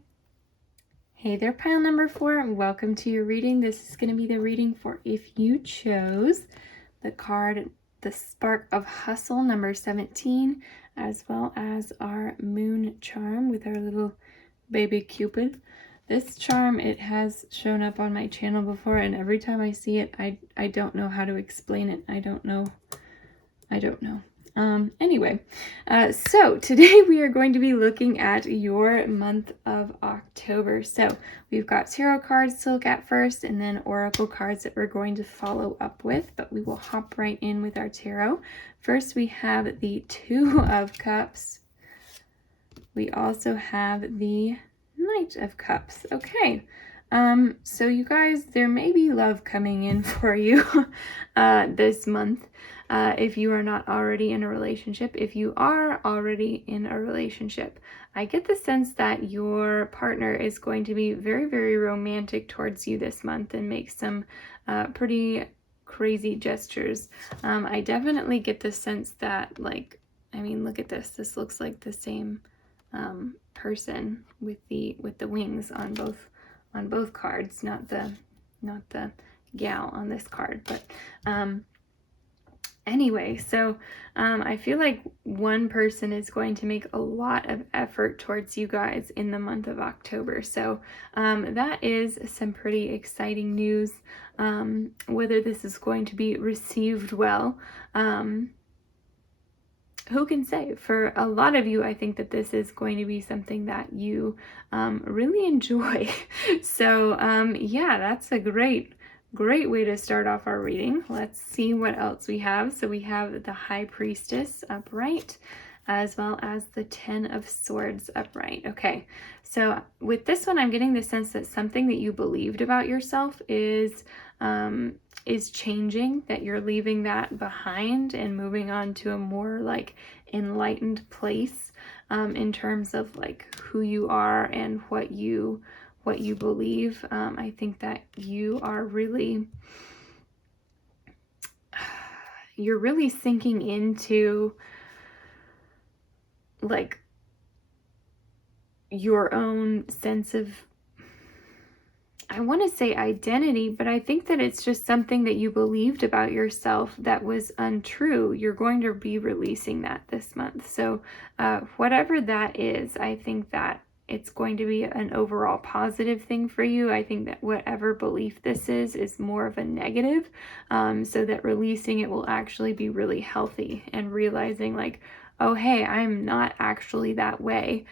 Hey there, pile number 4. Welcome to your reading. This is going to be the reading for if you chose the card, the Spark of Hustle, number 17, as well as our Moon Charm with our little baby Cupid. This charm, it has shown up on my channel before, and every time I see it, I don't know how to explain it. I don't know. Anyway, so today we are going to be looking at your month of October. So we've got tarot cards to look at first, and then oracle cards that we're going to follow up with, but we will hop right in with our tarot. First, we have the Two of Cups. We also have the Knight of Cups. Okay. So you guys, there may be love coming in for you this month. If you are not already in a relationship. If you are already in a relationship, I get the sense that your partner is going to be very, very romantic towards you this month and make some pretty crazy gestures. I definitely get the sense that, like, I mean, look at this. This looks like the same person with the wings on both cards, not the gal on this card, but anyway, so I feel like one person is going to make a lot of effort towards you guys in the month of October. So that is some pretty exciting news. Whether this is going to be received well, who can say? For a lot of you, I think that this is going to be something that you really enjoy. So yeah, that's a great way to start off our reading. Let's see what else we have. So we have the High Priestess upright, as well as the Ten of Swords upright. Okay, so with this one, I'm getting the sense that something that you believed about yourself is changing, that you're leaving that behind and moving on to a more like enlightened place in terms of like who you are and what you believe. I think that you're really sinking into like your own sense of, I want to say identity, but I think that it's just something that you believed about yourself that was untrue. You're going to be releasing that this month. So whatever that is, I think that it's going to be an overall positive thing for you. I think that whatever belief this is more of a negative, so that releasing it will actually be really healthy, and realizing like, oh, hey, I'm not actually that way.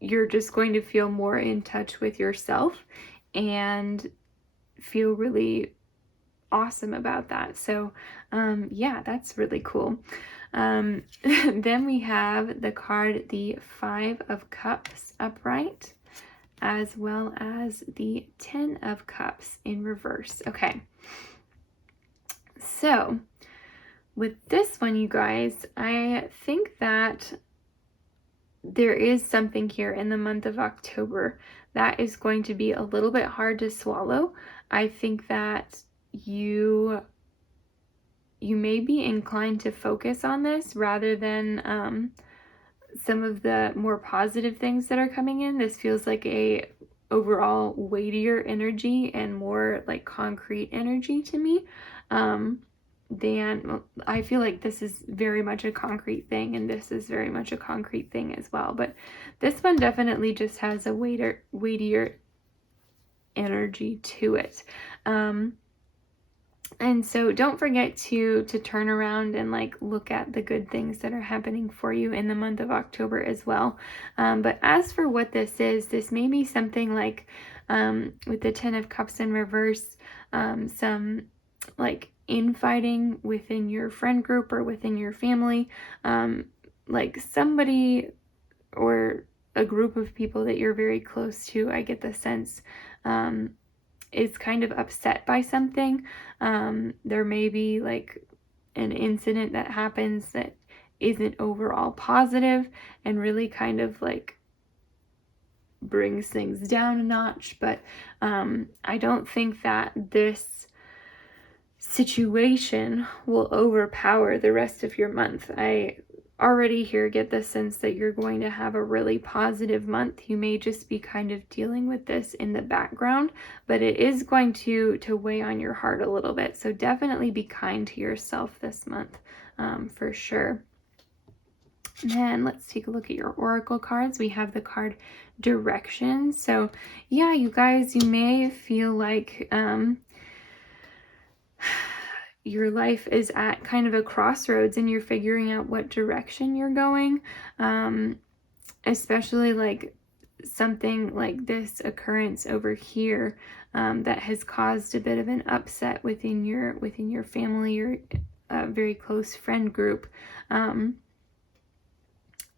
You're just going to feel more in touch with yourself and feel really awesome about that. So yeah, that's really cool. Then we have the card, the Five of Cups upright, as well as the Ten of Cups in reverse. Okay. So with this one, you guys, I think that there is something here in the month of October that is going to be a little bit hard to swallow. I think that you may be inclined to focus on this rather than some of the more positive things that are coming in. This feels like a overall weightier energy and more like concrete energy to me. I feel like this is very much a concrete thing, and this is very much a concrete thing as well. But this one definitely just has a weightier energy to it. And so don't forget to turn around and like look at the good things that are happening for you in the month of October as well. But as for what this may be something like with the Ten of Cups in reverse, some like infighting within your friend group or within your family, like somebody or a group of people that you're very close to, I get the sense, is kind of upset by something. There may be like an incident that happens that isn't overall positive and really kind of like brings things down a notch, but I don't think that this situation will overpower the rest of your month. I already here get the sense that you're going to have a really positive month. You may just be kind of dealing with this in the background, but it is going to weigh on your heart a little bit. So definitely be kind to yourself this month, for sure. And then let's take a look at your oracle cards. We have the card direction. So yeah, you guys, you may feel like your life is at kind of a crossroads and you're figuring out what direction you're going, especially like something like this occurrence over here that has caused a bit of an upset within your family or very close friend group.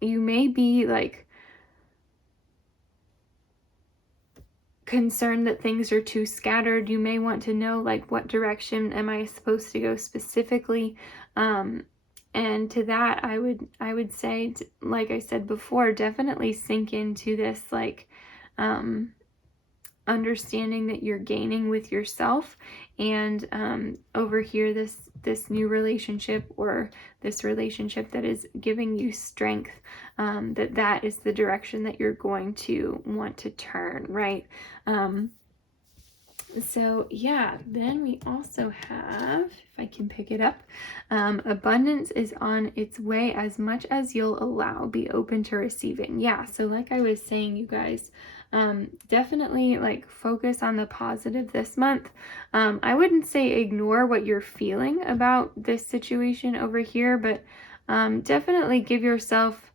You may be like concerned that things are too scattered. You may want to know like what direction am I supposed to go specifically, and to that I would say, like I said before, definitely sink into this like understanding that you're gaining with yourself, and over here this new relationship or this relationship that is giving you strength, that is the direction that you're going to want to turn, right? So yeah, then we also have, if I can pick it up, abundance is on its way as much as you'll allow. Be open to receiving. Yeah, so like I was saying, you guys, definitely like focus on the positive this month. I wouldn't say ignore what you're feeling about this situation over here, but definitely give yourself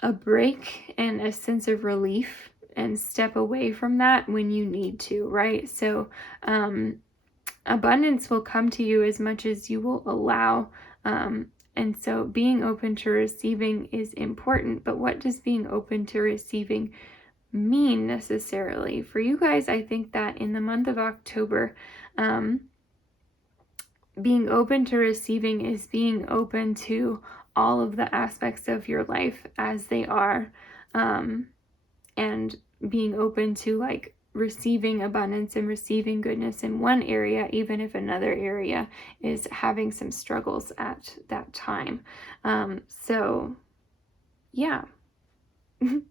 a break and a sense of relief and step away from that when you need to, right? So abundance will come to you as much as you will allow. And so being open to receiving is important, but what does being open to receiving mean necessarily? For you guys, I think that in the month of October, being open to receiving is being open to all of the aspects of your life as they are, and being open to like receiving abundance and receiving goodness in one area, even if another area is having some struggles at that time. So yeah,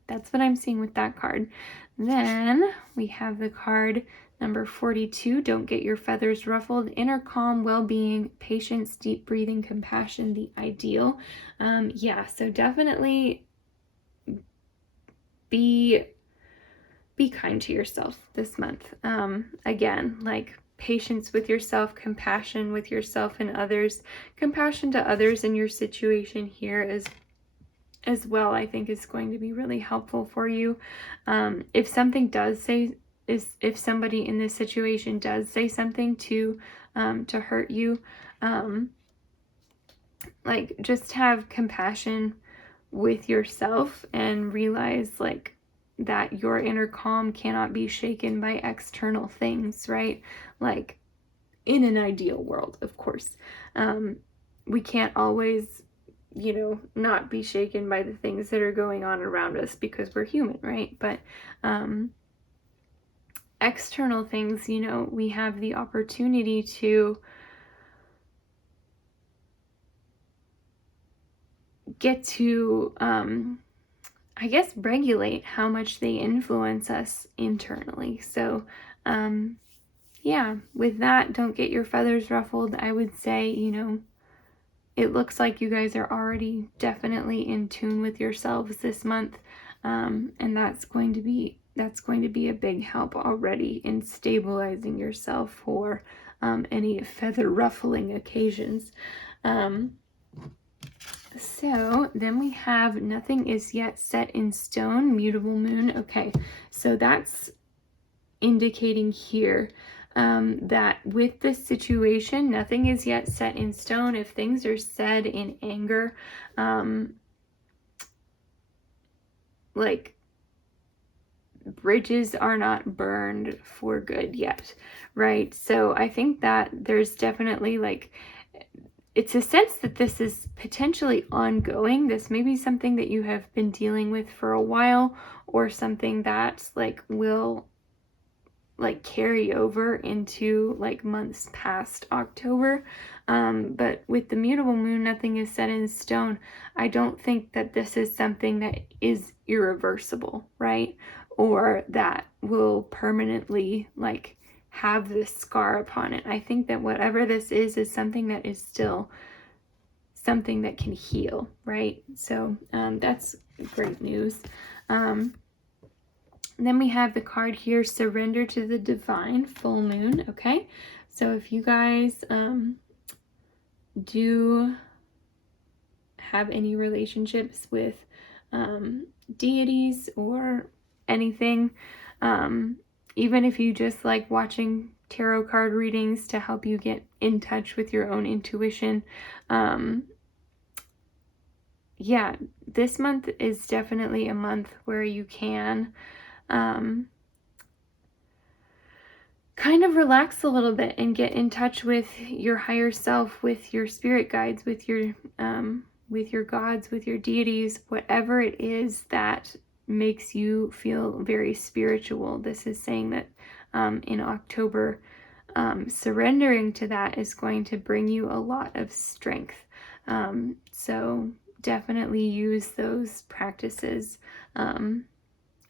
that's what I'm seeing with that card. Then we have the card number 42, don't get your feathers ruffled. Inner calm, well-being, patience, deep breathing, compassion, the ideal. Yeah, so definitely be kind to yourself this month. Again, like patience with yourself, compassion with yourself and others, compassion to others in your situation here as well, I think is going to be really helpful for you. If something does say, if somebody in this situation does say something to hurt you, like just have compassion with yourself and realize like that your inner calm cannot be shaken by external things, right? Like in an ideal world, of course, we can't always, not be shaken by the things that are going on around us because we're human, right? But external things, we have the opportunity to get to, I guess, regulate how much they influence us internally. So, yeah, with that, don't get your feathers ruffled. I would say, it looks like you guys are already definitely in tune with yourselves this month. And that's going to be a big help already in stabilizing yourself for any feather ruffling occasions. So then we have nothing is yet set in stone, mutable moon. Okay, so that's indicating here that with this situation, nothing is yet set in stone. If things are said in anger, like bridges are not burned for good yet, right? So I think that there's definitely like, it's a sense that this is potentially ongoing. This may be something that you have been dealing with for a while, or something that like will like carry over into like months past October. But with the mutable moon, nothing is set in stone. I don't think that this is something that is irreversible, right? Or that will permanently like have this scar upon it. I think that whatever this is something that is still something that can heal, right? So that's great news. Then we have the card here, surrender to the divine, full moon. Okay, so if you guys do have any relationships with deities or anything, even if you just like watching tarot card readings to help you get in touch with your own intuition, yeah, this month is definitely a month where you can kind of relax a little bit and get in touch with your higher self, with your spirit guides, with your gods, with your deities, whatever it is that makes you feel very spiritual. This is saying that in October, surrendering to that is going to bring you a lot of strength. So definitely use those practices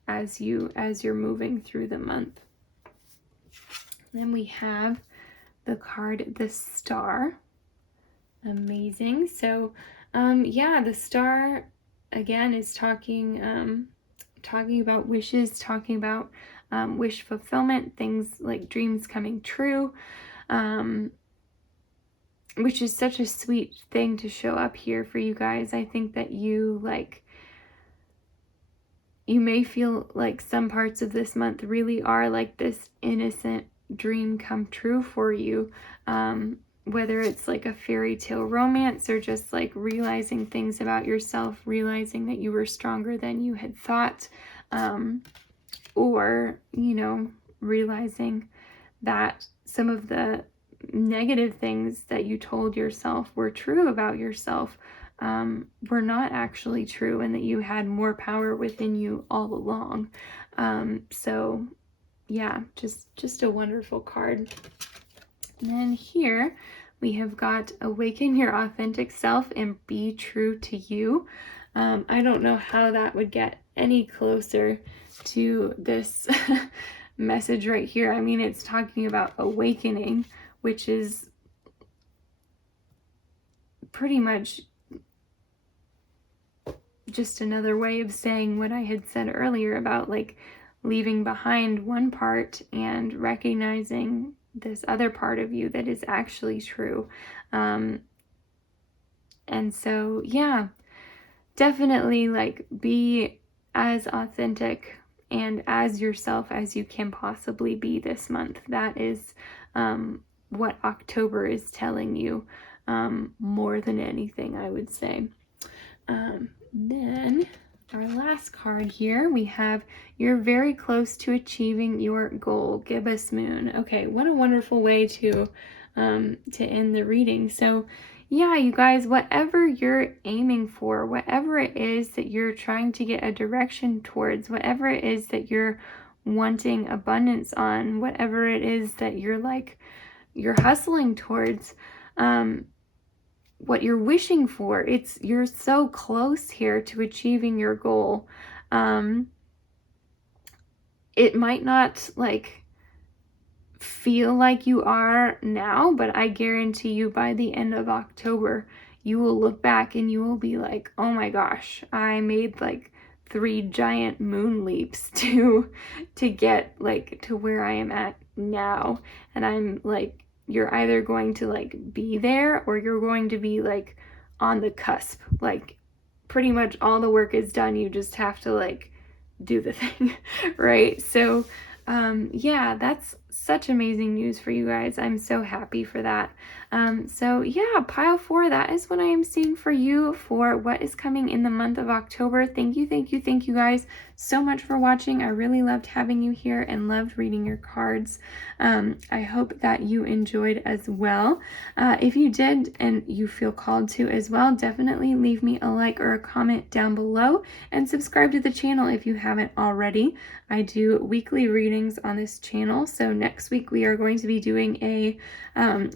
as you're moving through the month. Then we have the card, the Star. Amazing. So, yeah, the Star again is talking about wishes, talking about wish fulfillment, things like dreams coming true, which is such a sweet thing to show up here for you guys. I think that you may feel like some parts of this month really are like this innocent dream come true for you, whether it's like a fairy tale romance or just like realizing things about yourself, realizing that you were stronger than you had thought, or realizing that some of the negative things that you told yourself were true about yourself were not actually true, and that you had more power within you all along. So yeah, just a wonderful card. And then here we have got awaken your authentic self and be true to you. I don't know how that would get any closer to this message right here. I mean, it's talking about awakening, which is pretty much just another way of saying what I had said earlier about like leaving behind one part and recognizing this other part of you that is actually true. And so, yeah, definitely like be as authentic and as yourself as you can possibly be this month. That is what October is telling you, more than anything, I would say. Then our last card here, we have you're very close to achieving your goal, gibbous moon. Okay, what a wonderful way to end the reading. So yeah, you guys, whatever you're aiming for, whatever it is that you're trying to get a direction towards, whatever it is that you're wanting abundance on, whatever it is that you're hustling towards, what you're wishing for, you're so close here to achieving your goal. It might not like feel like you are now, but I guarantee you by the end of October, you will look back and you will be like, oh my gosh, I made like 3 giant moon leaps to get like to where I am at now. And I'm like, you're either going to like be there or you're going to be like on the cusp. Like pretty much all the work is done. You just have to like do the thing, right? So Yeah, that's such amazing news for you guys. I'm so happy for that. So yeah, pile 4, that is what I am seeing for you for what is coming in the month of October. Thank you guys so much for watching. I really loved having you here and loved reading your cards. I hope that you enjoyed as well. If you did and you feel called to as well, definitely leave me a like or a comment down below and subscribe to the channel if you haven't already. I do weekly readings on this channel, so next week we are going to be doing a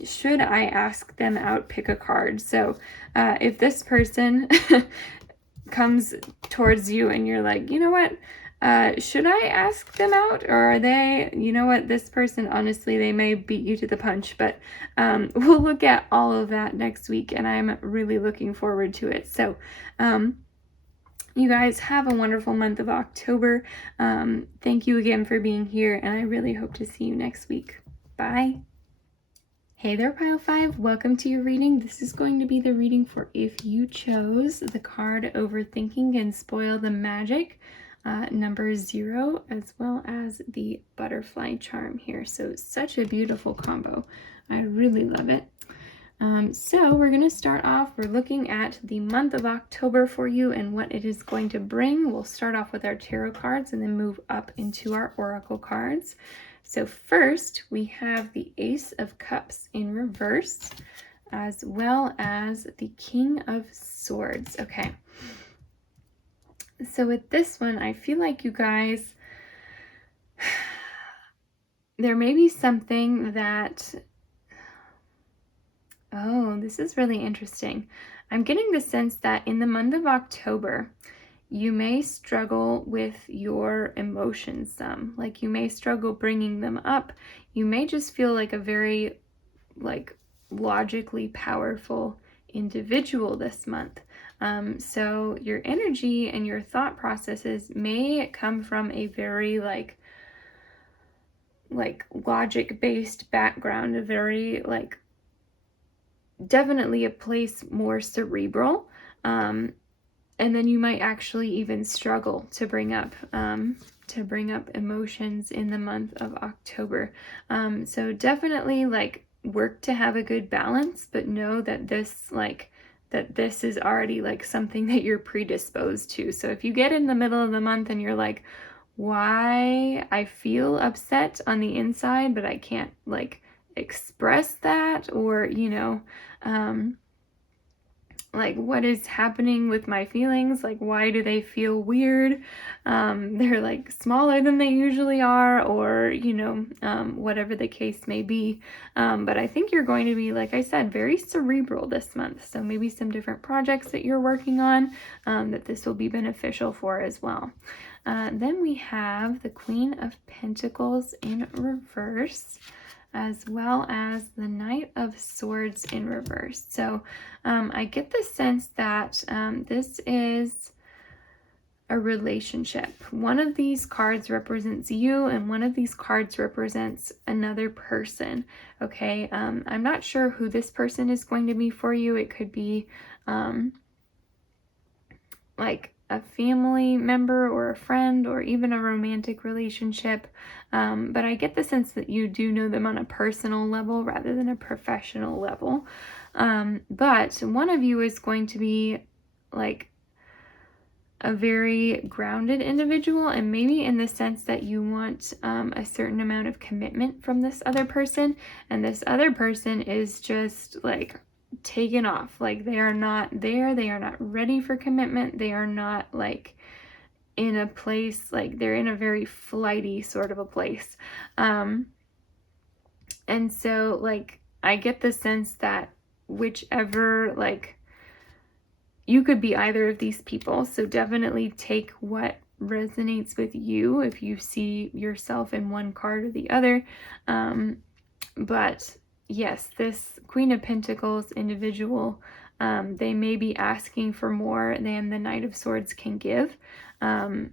should I ask them out, pick a card. So if this person comes towards you and you're like, you know what, should I ask them out, or are they, you know what, this person, honestly, they may beat you to the punch, but we'll look at all of that next week, and I'm really looking forward to it. So you guys have a wonderful month of October. Thank you again for being here, and I really hope to see you next week. Bye. Hey there, Pile 5. Welcome to your reading. This is going to be the reading for if you chose the card Overthinking and Spoil the Magic, number 0, as well as the butterfly charm here. So such a beautiful combo. I really love it. So we're going to start off, we're looking at the month of October for you and what it is going to bring. We'll start off with our tarot cards and then move up into our oracle cards. So first we have the Ace of Cups in reverse, as well as the King of Swords. Okay. So with this one, I feel like you guys, there may be something that, oh, this is really interesting. I'm getting the sense that in the month of October, you may struggle with your emotions some. Like you may struggle bringing them up. You may just feel like a very logically powerful individual this month. So your energy and your thought processes may come from a very like logic-based background, a very definitely a place more cerebral, and then you might actually even struggle to bring up emotions in the month of October. So definitely work to have a good balance, but know that this is already something that you're predisposed to. So if you get in the middle of the month and you're like, why I feel upset on the inside, but I can't express that, or what is happening with my feelings, why do they feel weird, they're smaller than they usually are, or whatever the case may be, but I think you're going to be, like I said, very cerebral this month. So maybe some different projects that you're working on that this will be beneficial for as well. Then we have the Queen of Pentacles in reverse, as well as the Knight of Swords in reverse. So I get the sense that this is a relationship. One of these cards represents you, and one of these cards represents another person. Okay, I'm not sure who this person is going to be for you. It could be a family member or a friend, or even a romantic relationship, but I get the sense that you do know them on a personal level rather than a professional level. But one of you is going to be a very grounded individual, and maybe in the sense that you want a certain amount of commitment from this other person, and this other person is just taken off. They are not there, they are not ready for commitment, they are not in a place, they're in a very flighty sort of a place, and so I get the sense that whichever, you could be either of these people, so definitely take what resonates with you if you see yourself in one card or the other, but yes, this Queen of Pentacles individual, they may be asking for more than the Knight of Swords can give. They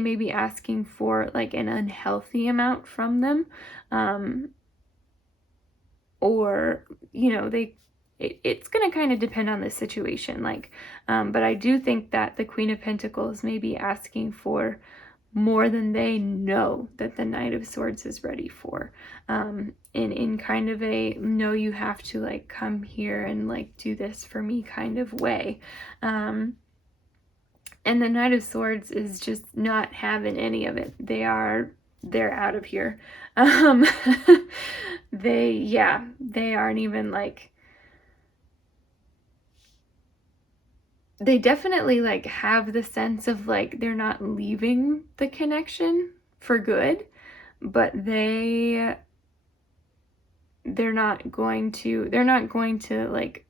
may be asking for an unhealthy amount from them, or it's going to kind of depend on the situation, but I do think that the Queen of Pentacles may be asking for more than they know that the Knight of Swords is ready for. In kind of a, no, you have to like come here and like do this for me kind of way. And the Knight of Swords is just not having any of it. They're out of here. They aren't even like, they definitely like have the sense of like they're not leaving the connection for good, but they're not going to like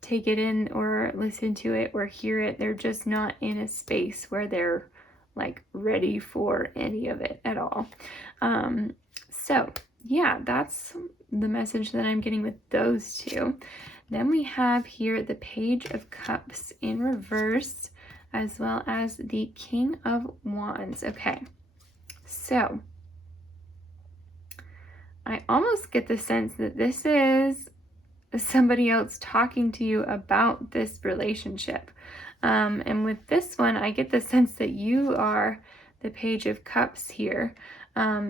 take it in or listen to it or hear it. They're just not in a space where they're like ready for any of it at all. So yeah, that's the message that I'm getting with those two. Then we have here the Page of Cups in reverse, as well as the King of Wands. Okay, so I almost get the sense that this is somebody else talking to you about this relationship. And with this one, I get the sense that you are the Page of Cups here.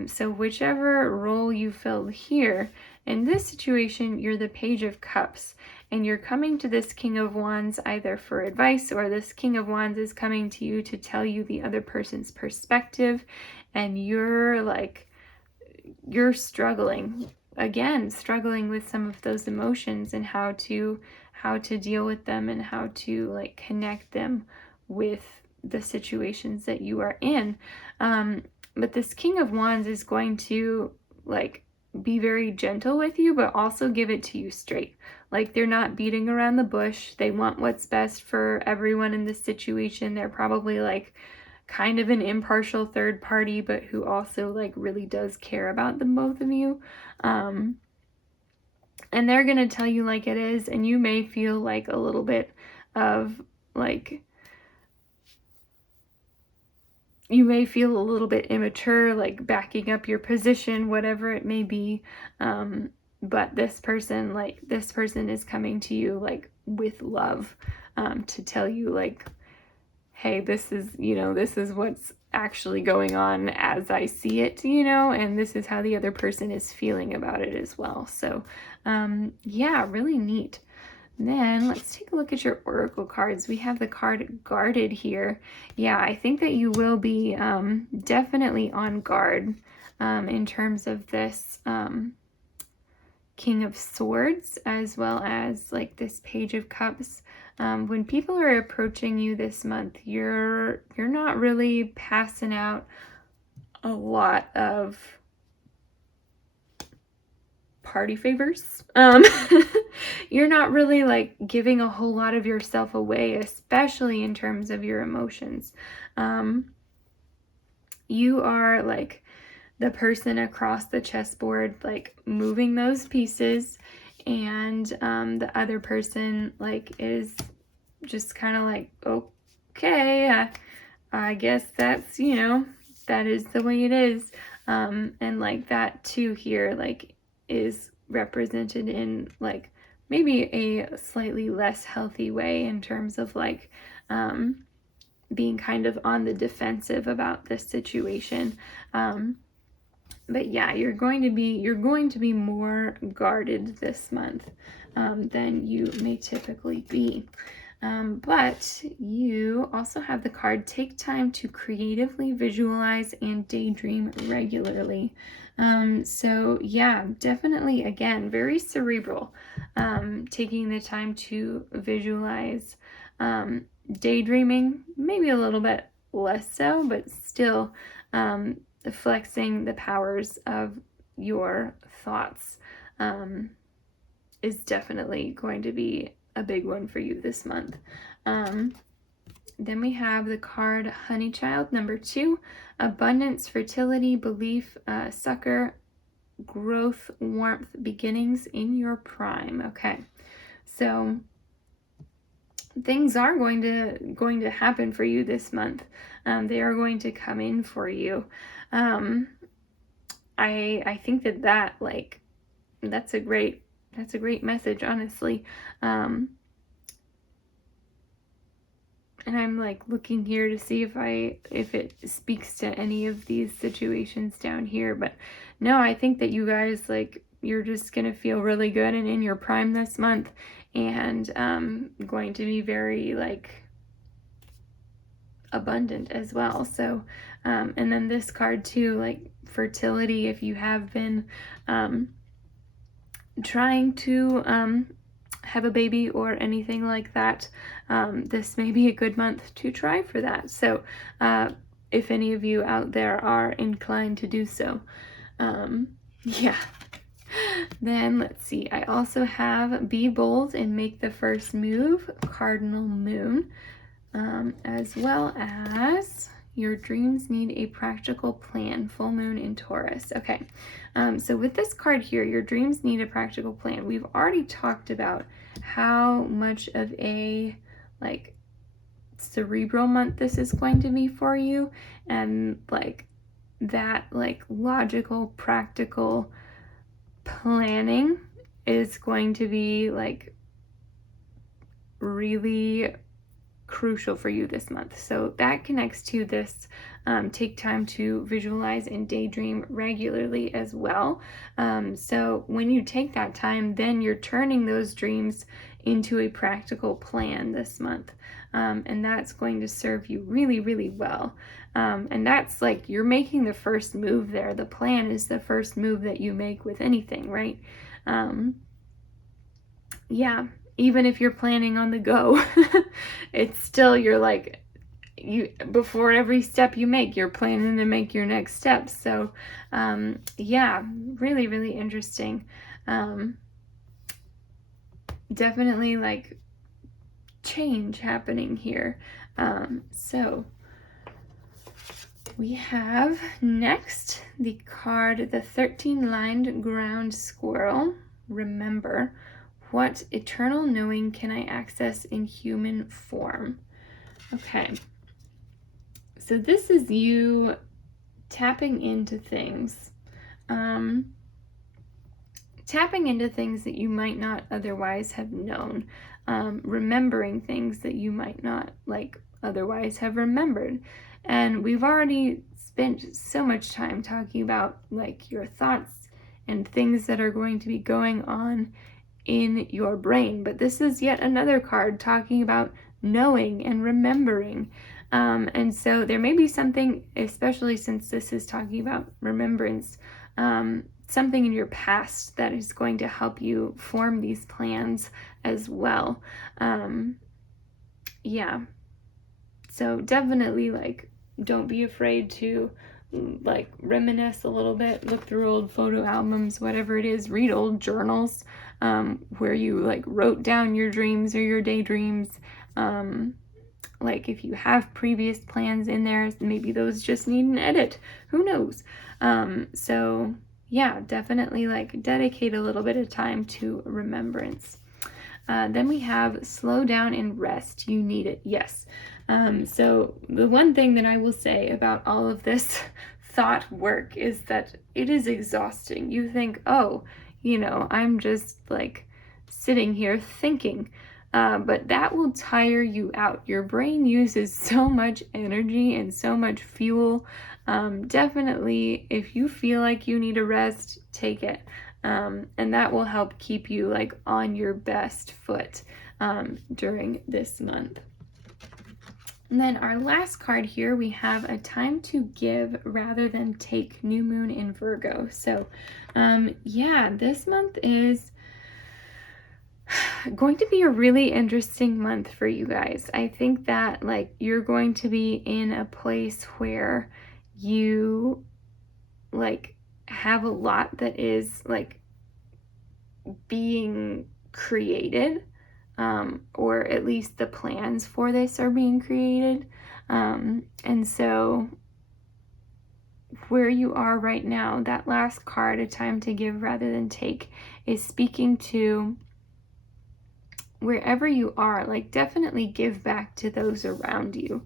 So whichever role you filled here, in this situation, you're the Page of Cups, and you're coming to this King of Wands either for advice, or this King of Wands is coming to you to tell you the other person's perspective, and you're struggling with some of those emotions and how to deal with them and how to like connect them with the situations that you are in. But this King of Wands is going to like be very gentle with you, but also give it to you straight. Like they're not beating around the bush. They want what's best for everyone in this situation. They're probably like kind of an impartial third party, but who also like really does care about the both of you. And they're going to tell you like it is, and you may feel like a little bit of like, you may feel a little bit immature, like backing up your position, whatever it may be. But this person is coming to you like with love, to tell you like, hey, this is what's actually going on as I see it, and this is how the other person is feeling about it as well. So, yeah, really neat. Then let's take a look at your oracle cards. We have the card Guarded here. Yeah, I think that you will be definitely on guard in terms of this King of Swords, as well as like this Page of Cups. When people are approaching you this month, you're not really passing out a lot of party favors. You're not really like giving a whole lot of yourself away, especially in terms of your emotions. You are like the person across the chessboard, like moving those pieces, and the other person like is just kind of like, okay, I guess that's, that is the way it is. And like that too here, like is represented in like maybe a slightly less healthy way in terms of like being kind of on the defensive about this situation. But yeah, you're going to be more guarded this month than you may typically be. But you also have the card Take Time to Creatively Visualize and Daydream Regularly. So yeah, definitely, again, very cerebral, taking the time to visualize. Daydreaming, maybe a little bit less so, but still flexing the powers of your thoughts is definitely going to be a big one for you this month. Then we have the card Honey Child, number 2, Abundance, Fertility, Belief, Succor, Growth, Warmth, Beginnings in Your Prime. Okay, so things are going to happen for you this month. They are going to come in for you. I think that like that's a great message, honestly. And I'm like looking here to see if it speaks to any of these situations down here. But no, I think that you guys, like, you're just going to feel really good and in your prime this month, and going to be very, like, abundant as well. So, and then this card too, like fertility, if you have been trying to have a baby or anything like that, this may be a good month to try for that. So if any of you out there are inclined to do so, yeah. Then let's see, I also have be bold and make the first move, cardinal moon, as well as your dreams need a practical plan, full moon in Taurus. Okay, so with this card here, your dreams need a practical plan. We've already talked about how much of a, like, cerebral month this is going to be for you, and like that, like, logical, practical planning is going to be like really crucial for you this month. So that connects to this take time to visualize and daydream regularly as well. So when you take that time, then you're turning those dreams into a practical plan this month. And that's going to serve you really, really well. And that's like, you're making the first move there. The plan is the first move that you make with anything, right? Yeah, even if you're planning on the go, it's still, you're like, before every step you make, you're planning to make your next steps. So yeah, really, really interesting. Definitely like change happening here. So we have next the card, the 13-lined ground squirrel. Remember, what eternal knowing can I access in human form? Okay, so this is you tapping into things. Tapping into things that you might not otherwise have known. Remembering things that you might not, like, otherwise have remembered. And we've already spent so much time talking about, like, your thoughts and things that are going to be going on in your brain. But this is yet another card talking about knowing and remembering. And so there may be something, especially since this is talking about remembrance, something in your past that is going to help you form these plans as well. Yeah. So definitely, like, don't be afraid to, like, reminisce a little bit, look through old photo albums, whatever it is, read old journals, where you, like, wrote down your dreams or your daydreams. Like, if you have previous plans in there, maybe those just need an edit, who knows? So yeah, definitely, like, dedicate a little bit of time to remembrance. Then we have slow down and rest. You need it. Yes. So the one thing that I will say about all of this thought work is that it is exhausting. You think, oh, I'm just like sitting here thinking. But that will tire you out. Your brain uses so much energy and so much fuel. Definitely, if you feel like you need a rest, take it. And that will help keep you, like, on your best foot during this month. And then our last card here, we have a time to give rather than take, new moon in Virgo. So yeah, this month is going to be a really interesting month for you guys. I think that, like, you're going to be in a place where you, like, have a lot that is, like, being created, or at least the plans for this are being created. And so where you are right now, that last card, a time to give rather than take, is speaking to wherever you are. Like, definitely give back to those around you,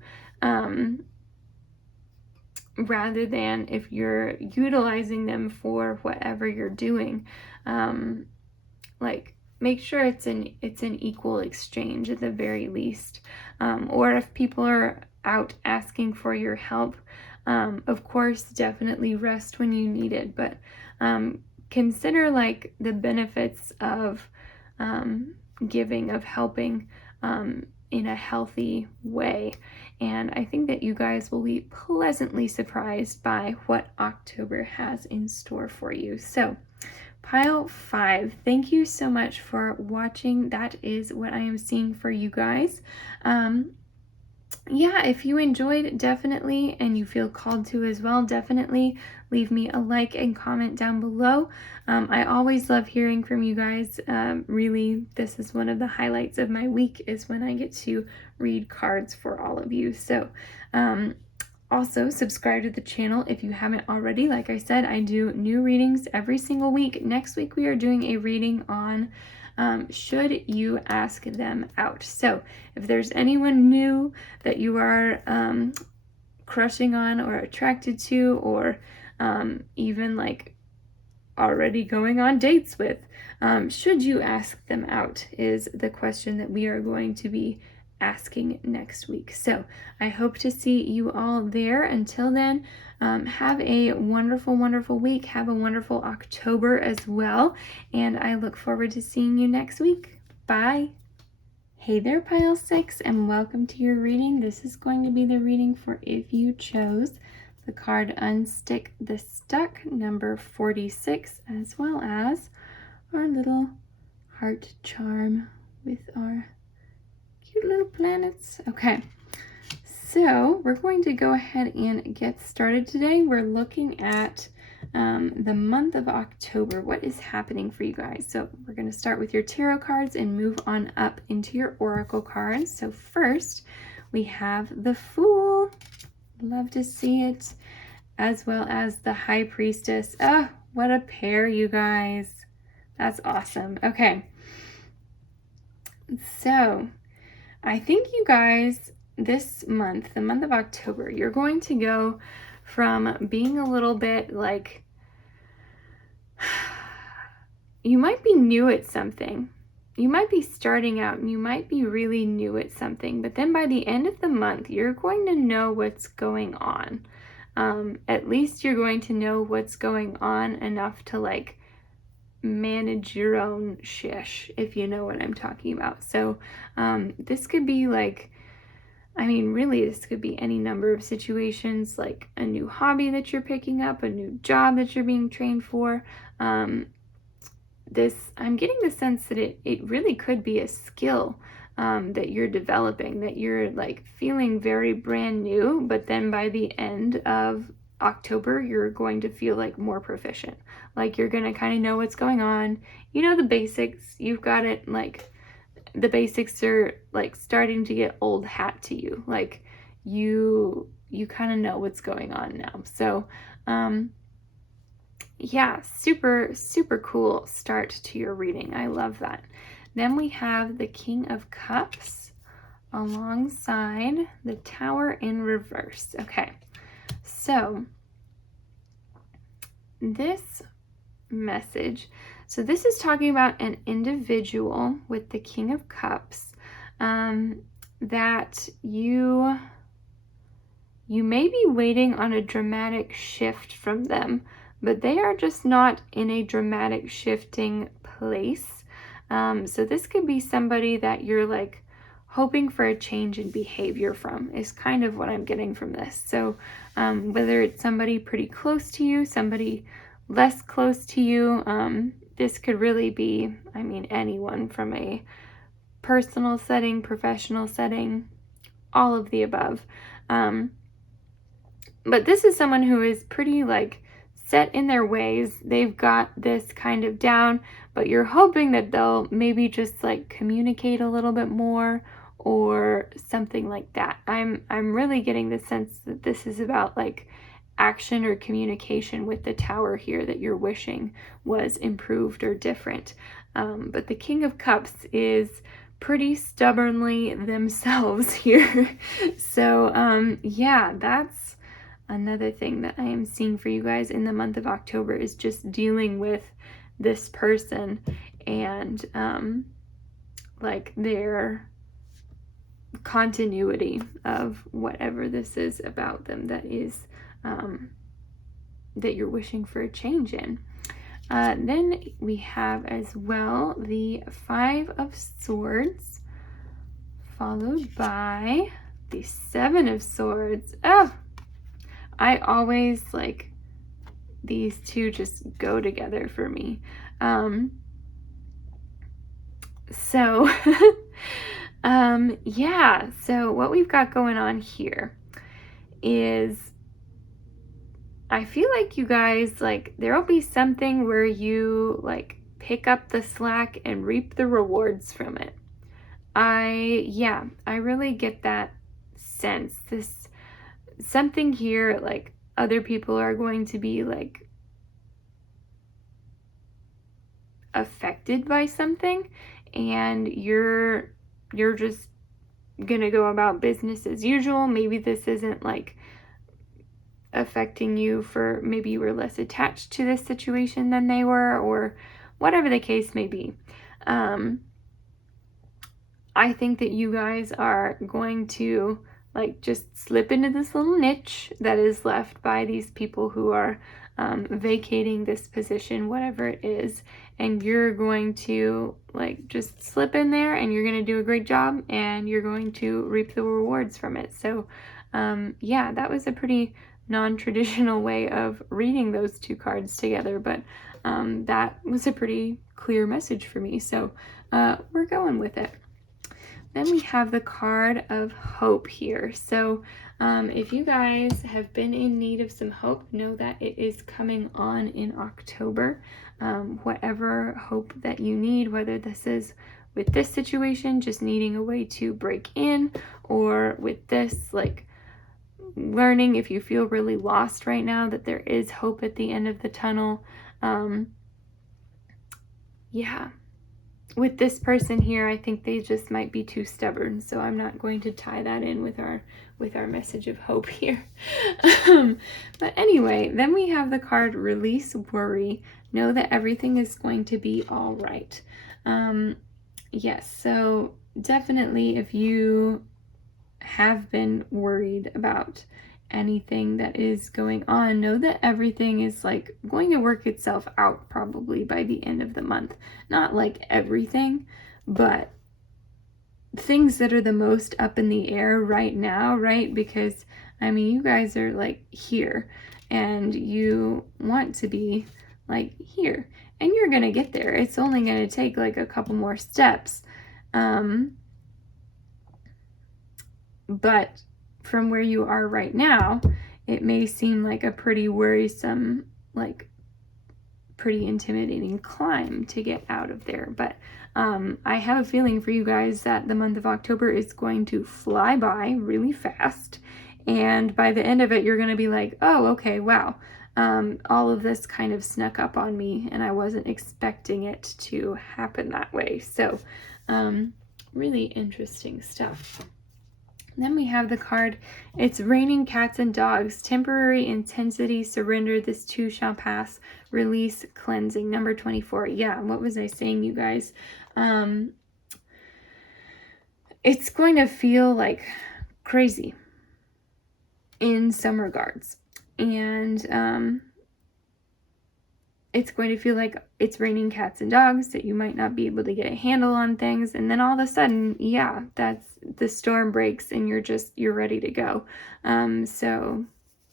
rather than if you're utilizing them for whatever you're doing, like, make sure it's an equal exchange at the very least. Or if people are out asking for your help, of course, definitely rest when you need it, but consider like the benefits of giving, of helping in a healthy way. And I think that you guys will be pleasantly surprised by what October has in store for you. So pile 5, thank you so much for watching. That is what I am seeing for you guys. Yeah, if you enjoyed, definitely, and you feel called to as well, definitely leave me a like and comment down below. I always love hearing from you guys. Really, this is one of the highlights of my week, is when I get to read cards for all of you. So also subscribe to the channel if you haven't already. Like I said, I do new readings every single week. Next week we are doing a reading on should you ask them out. So if there's anyone new that you are crushing on or attracted to, or even like already going on dates with, should you ask them out is the question that we are going to be asking next week. So I hope to see you all there. Until then, have a wonderful, wonderful week. Have a wonderful October as well. And I look forward to seeing you next week. Bye. Hey there, pile 6, and welcome to your reading. This is going to be the reading for if you chose the card Unstick the Stuck, number 46, as well as our little heart charm with our cute little planets. Okay, so we're going to go ahead and get started today. We're looking at the month of October. What is happening for you guys? So we're going to start with your tarot cards and move on up into your oracle cards. So first we have the Fool. Love to see it. As well as the High Priestess. Oh, what a pair, you guys. That's awesome. Okay, so I think you guys, this month, the month of October, you're going to go from being a little bit like, you might be new at something. You might be starting out and you might be really new at something, but then by the end of the month, you're going to know what's going on. At least you're going to know what's going on enough to like manage your own shish, if you know what I'm talking about. So this could be like, I mean, really, this could be any number of situations, like a new hobby that you're picking up, a new job that you're being trained for. I'm getting the sense that it really could be a skill that you're developing, that you're like feeling very brand new, but then by the end of October, you're going to feel like more proficient. Like you're going to kind of know what's going on. You know the basics. You've got it, like the basics are like starting to get old hat to you. Like you kind of know what's going on now. So yeah, super, super cool start to your reading. I love that. Then we have the King of Cups alongside the Tower in reverse. Okay, so this message, so this is talking about an individual with the King of Cups that you may be waiting on a dramatic shift from them, but they are just not in a dramatic shifting place. So this could be somebody that you're like hoping for a change in behavior from, is kind of what I'm getting from this. So whether it's somebody pretty close to you, somebody less close to you, this could really be, I mean, anyone from a personal setting, professional setting, all of the above. But this is someone who is pretty like set in their ways. They've got this kind of down, but you're hoping that they'll maybe just like communicate a little bit more or something like that. I'm really getting the sense that this is about like action or communication with the Tower here that you're wishing was improved or different. But the King of Cups is pretty stubbornly themselves here. So yeah, that's another thing that I am seeing for you guys in the month of October, is just dealing with this person and like their continuity of whatever this is about them that is that you're wishing for a change in. Then we have as well the 5 of Swords, followed by the 7 of Swords. Oh, I always like these two just go together for me. So yeah, so what we've got going on here is I feel like you guys, like, there will be something where you like pick up the slack and reap the rewards from it. I really get that sense. This something here, like other people are going to be like affected by something, and you're just gonna go about business as usual. Maybe this isn't like affecting you, for maybe you were less attached to this situation than they were, or whatever the case may be. I think that you guys are going to like just slip into this little niche that is left by these people who are vacating this position, whatever it is, and you're going to like just slip in there, and you're going to do a great job, and you're going to reap the rewards from it. So yeah, that was a pretty non-traditional way of reading those two cards together, but that was a pretty clear message for me, so we're going with it. Then we have the card of hope here. So if you guys have been in need of some hope, know that it is coming on in October. Whatever hope that you need, whether this is with this situation, just needing a way to break in, or with this, like learning, if you feel really lost right now, that there is hope at the end of the tunnel. Yeah. With this person here, I think they just might be too stubborn, so I'm not going to tie that in with our message of hope here. But anyway, then we have the card Release Worry. Know that everything is going to be all right. Yes, so definitely if you have been worried about anything that is going on, know that everything is like going to work itself out probably by the end of the month. Not like everything, but things that are the most up in the air right now, right? Because I mean, you guys are like here, and you want to be like here, and you're gonna get there. It's only gonna take like a couple more steps. But from where you are right now, it may seem like a pretty worrisome, like pretty intimidating climb to get out of there. But I have a feeling for you guys that the month of October is going to fly by really fast. And by the end of it, you're going to be like, oh, okay, wow. All of this kind of snuck up on me, and I wasn't expecting it to happen that way. So really interesting stuff. Then we have the card, it's Raining Cats and Dogs, Temporary Intensity, Surrender, This Too Shall Pass, Release, Cleansing, number 24. Yeah, what was I saying, you guys? It's going to feel like crazy in some regards. And it's going to feel like it's raining cats and dogs, that you might not be able to get a handle on things. And then all of a sudden, yeah, that's the storm breaks, and you're ready to go. So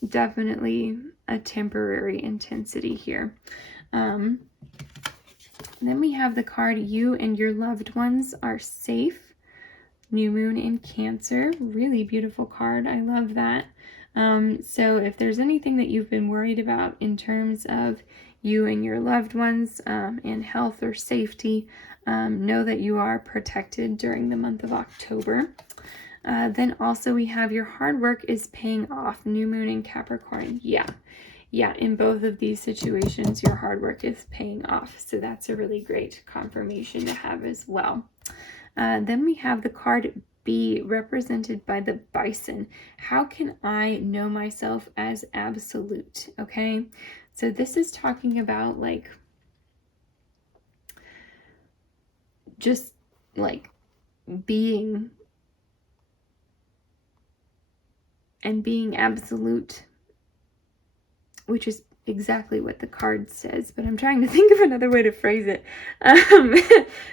definitely a temporary intensity here. Then we have the card, You and Your Loved Ones Are Safe. New Moon in Cancer. Really beautiful card. I love that. So if there's anything that you've been worried about in terms of you and your loved ones and health or safety, know that you are protected during the month of October. Then also we have Your Hard Work is Paying Off. New Moon in Capricorn. Yeah, in both of these situations, your hard work is paying off. So that's a really great confirmation to have as well. Then we have the card B, represented by the bison. How can I know myself as absolute? Okay, so this is talking about like just like being and being absolute, which is exactly what the card says, but I'm trying to think of another way to phrase it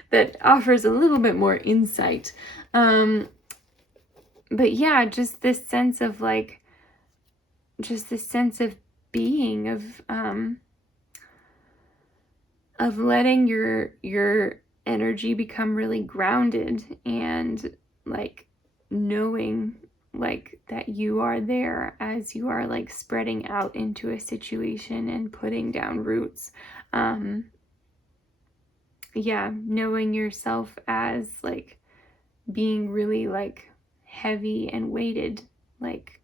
that offers a little bit more insight. But yeah, just this sense of like, just this sense of being, of letting your energy become really grounded, and like knowing like that you are there as you are like spreading out into a situation and putting down roots. Yeah, knowing yourself as like being really like heavy and weighted, like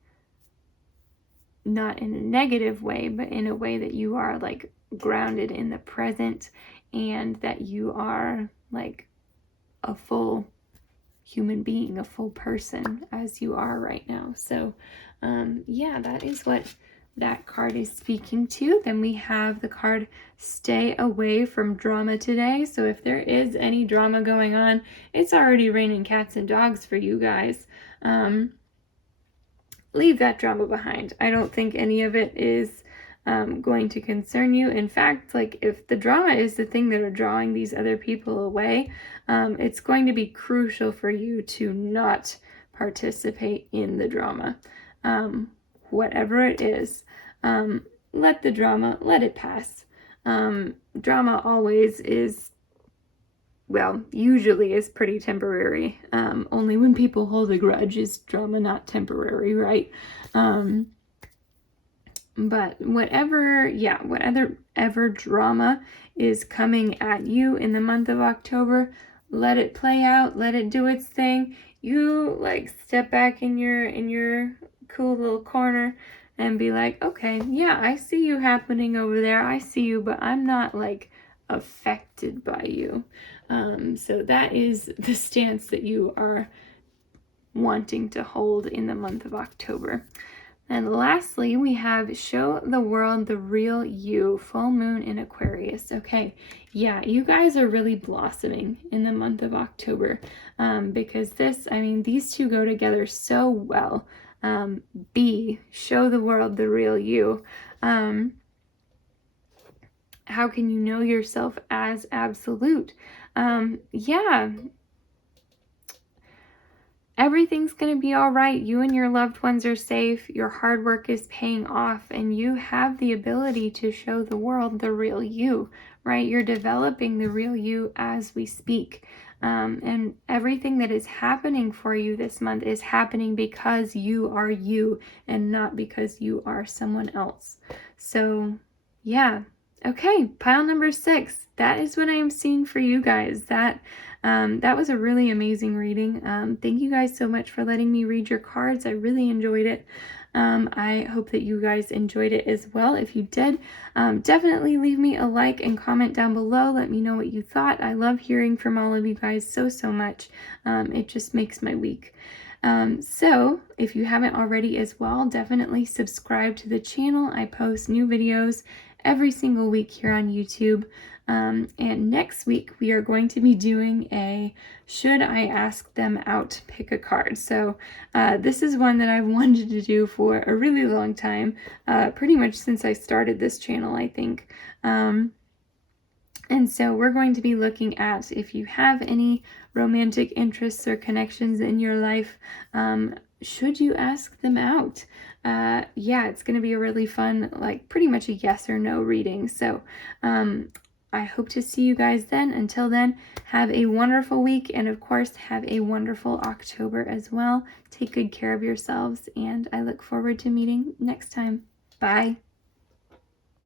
not in a negative way, but in a way that you are like grounded in the present, and that you are like a full human being, a full person as you are right now. So yeah, that is what that card is speaking to. Then we have the card Stay Away from Drama Today. So if there is any drama going on, it's already raining cats and dogs for you guys. Leave that drama behind. I don't think any of it is going to concern you. In fact, like if the drama is the thing that are drawing these other people away, it's going to be crucial for you to not participate in the drama. Whatever it is, let the drama, let it pass. Drama always is, well, usually is pretty temporary. Only when people hold a grudge is drama not temporary, right? But whatever drama is coming at you in the month of October, let it play out, let it do its thing. You like step back in your cool little corner and be like, okay, yeah, I see you happening over there. I see you, but I'm not like affected by you. So that is the stance that you are wanting to hold in the month of October. And lastly, we have Show the World the Real You, full moon in Aquarius. Okay, yeah, you guys are really blossoming in the month of October, because these two go together so well. Show the world the real you. How can you know yourself as absolute? Yeah, everything's going to be all right. You and your loved ones are safe. Your hard work is paying off, and you have the ability to show the world the real you, right? You're developing the real you as we speak. And everything that is happening for you this month is happening because you are you and not because you are someone else. So, yeah. Okay, pile number 6. That is what I am seeing for you guys. That was a really amazing reading. Thank you guys so much for letting me read your cards. I really enjoyed it. I hope that you guys enjoyed it as well. If you did, definitely leave me a like and comment down below. Let me know what you thought. I love hearing from all of you guys so much. It just makes my week. So if you haven't already as well, definitely subscribe to the channel. I post new videos every single week here on YouTube. And next week we are going to be doing a Should I Ask Them Out, Pick a Card. So this is one that I've wanted to do for a really long time, pretty much since I started this channel, I think. And so we're going to be looking at if you have any romantic interests or connections in your life, should you ask them out? Yeah, it's going to be a really fun, like pretty much a yes or no reading. So I hope to see you guys then. Until then, have a wonderful week, and of course, have a wonderful October as well. Take good care of yourselves, and I look forward to meeting next time. Bye.